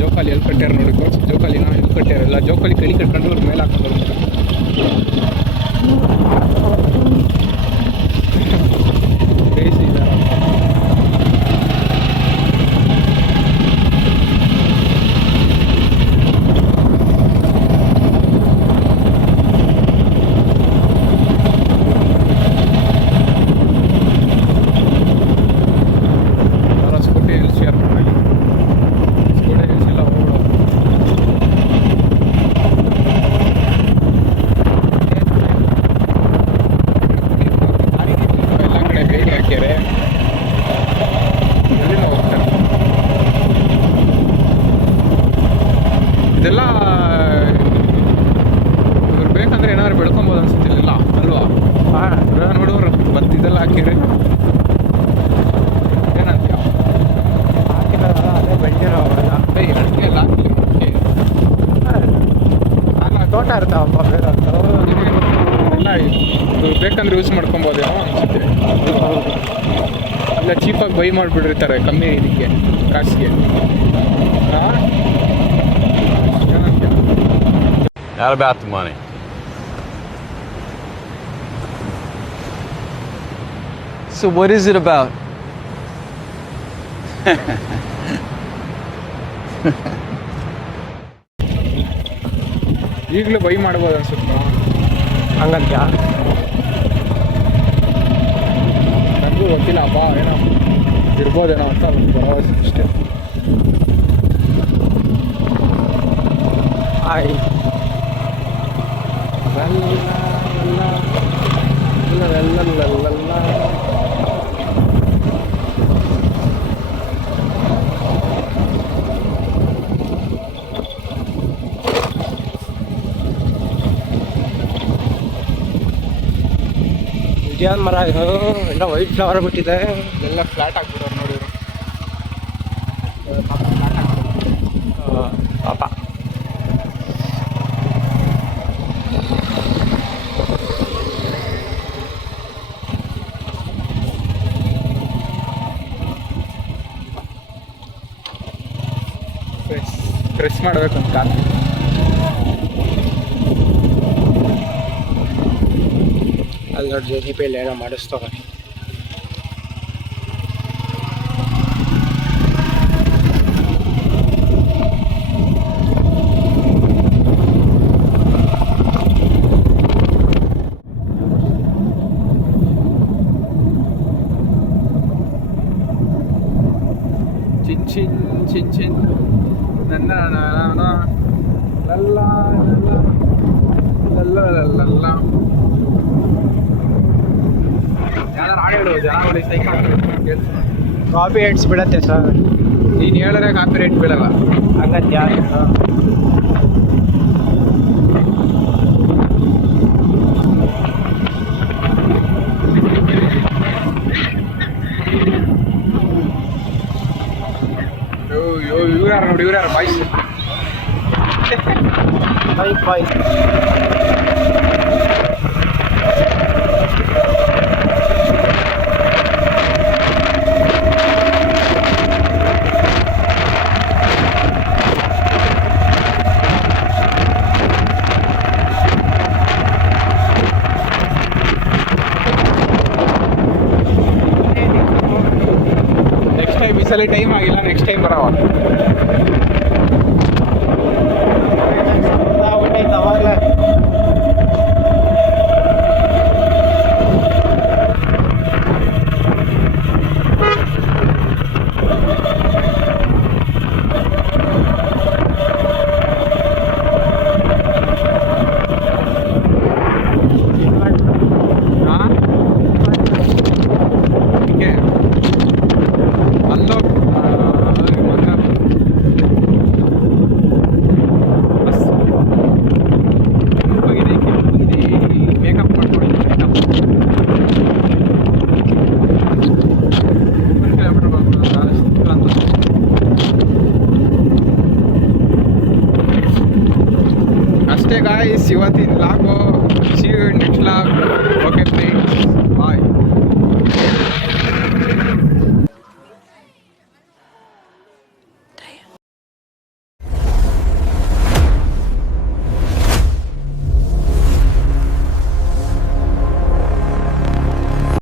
ಜೋಕಾಲಿ ಎಲ್ಲಿ ಕಟ್ಟ್ಯಾರ ನೋಡಿ, ಜೋಕಾಲಿನ ಎಲ್ಲಿ ಕಟ್ಟ್ಯಾರಲ್ಲ. ಜೋಕಾಲಿ ಕೈ ಕಟ್ಕೊಂಡು ಅವ್ರ ಮೇಲೆ ಹಾಕೊಂಡು ಬೇಯಿಸಿ ಇದ್ದಾರೆ. ಸ್ಕೂಟಿ ಎಲ್ಲಿ ಶೇರ್ ಮಾಡಿ, ಸ್ಕೂಟಿ ಎಲ್ಲ ಹೋಗೋದು. ಎಲ್ಲ ಕಡೆ ಬೇಡಿ ಹಾಕ್ಯಾರೆ, ಎಲ್ಲಿಂದ ಹೋಗ್ತಾರೆ. ಇದೆಲ್ಲ ಇವ್ರು ಬೇಕಂದ್ರೆ ಏನಾದ್ರು ಬೆಳ್ಕೊಬೋದು ಅನ್ಸುತ್ತಿಲ್ಲ, ಅಲ್ವಾ? ನೋಡೋರು ಇದೆಲ್ಲ ಹಾಕಿರಿ. ಏನಂತೀಯ? ಅದೇ ಬೆಳೆದಿರೋ ಅಡಿಕೆ ಎಲ್ಲ ಹಾಕಿಲ್ಲ. ತೋಟ ಇರ್ತಾವಪ್ಪ ಎಲ್ಲ ಇವ್ರು ಬೇಕಂದ್ರೆ ಯೂಸ್ ಮಾಡ್ಕೊಬೋದೇನೋ ಅನ್ಸುತ್ತೆ. ಇಲ್ಲ ಚೀಪಾಗಿ ಬೈ ಮಾಡಿಬಿಟ್ಟಿರ್ತಾರೆ ಕಮ್ಮಿ ಇದಕ್ಕೆ, ಕಾಸಿಗೆ. Not about the money. So what is it about? ಈಗಲೂ ಬೈ ಮಾಡ್ಬೋದು ಅನ್ಸುತ್ತೆ. ಹಂಗಂತ್ಯ? ನನಗೂ ಗೊತ್ತಿಲ್ಲಪ್ಪ, ಏನೋ ಇರ್ಬೋದೇನೋ ಅಂತ ಒಂದು ಭರವಸೆ ಅಷ್ಟೇ. ಆಯ್ ಇದ್ಯಾವ್ದು ಮರ ಇದು? ಎಲ್ಲ ವೈಟ್ ಫ್ಲವರ್ ಬಿಟ್ಟಿದೆ. ಎಲ್ಲ ಫ್ಲಾಟ್ ಆಗ್ಬಿಡೋರು ನೋಡಿದ್ರು. ಪಾಪ ಪ್ರೆಸ್ ಮಾಡ್ಬೇಕಂತ. ಅಲ್ಲಿ ನೋಡಿ JGP ಏನೋ ಮಾಡಿಸ್ತವ್ರೆ. ಚಿನ್ ಚಿನ್ ಚಿನ್ ಚಿನ್ ನನ್ನ ಲಲ್ಲ ಲಲ್ಲ ಲಲ್ಲ ಯಾರು ಆಡಿದ್ರು ಜನ ಸೈಕಲ್ ಕಾಪಿ ಹೆಡ್ಸ್ ಬಿಡತ್ತೆ ಸರ್. ನೀನು ಹೇಳಿದ್ರೆ ಕಾಪಿ ರೇಟ್ ಬೀಳಲ್ಲ. ಹಂಗಂತ ಯಾರು ಇವ್ರು ಯಾರು ನೋಡಿ, ಇವ್ರು ಯಾರು ಬಾಯ್ಸ್ ಬಾಯ್ ನೆಕ್ಸ್ಟ್ ಟೈಮ್ ಈ ಸಲ ಟೈಮ್ ಆಗಿಲ್ಲ, ನೆಕ್ಸ್ಟ್ ಟೈಮ್ ಬರವ. ಅವಾಗಲೇ ಅಷ್ಟೇ ಗಾಯ್ಸ್ ಇವತ್ತಿನ log. See you next log. Okay.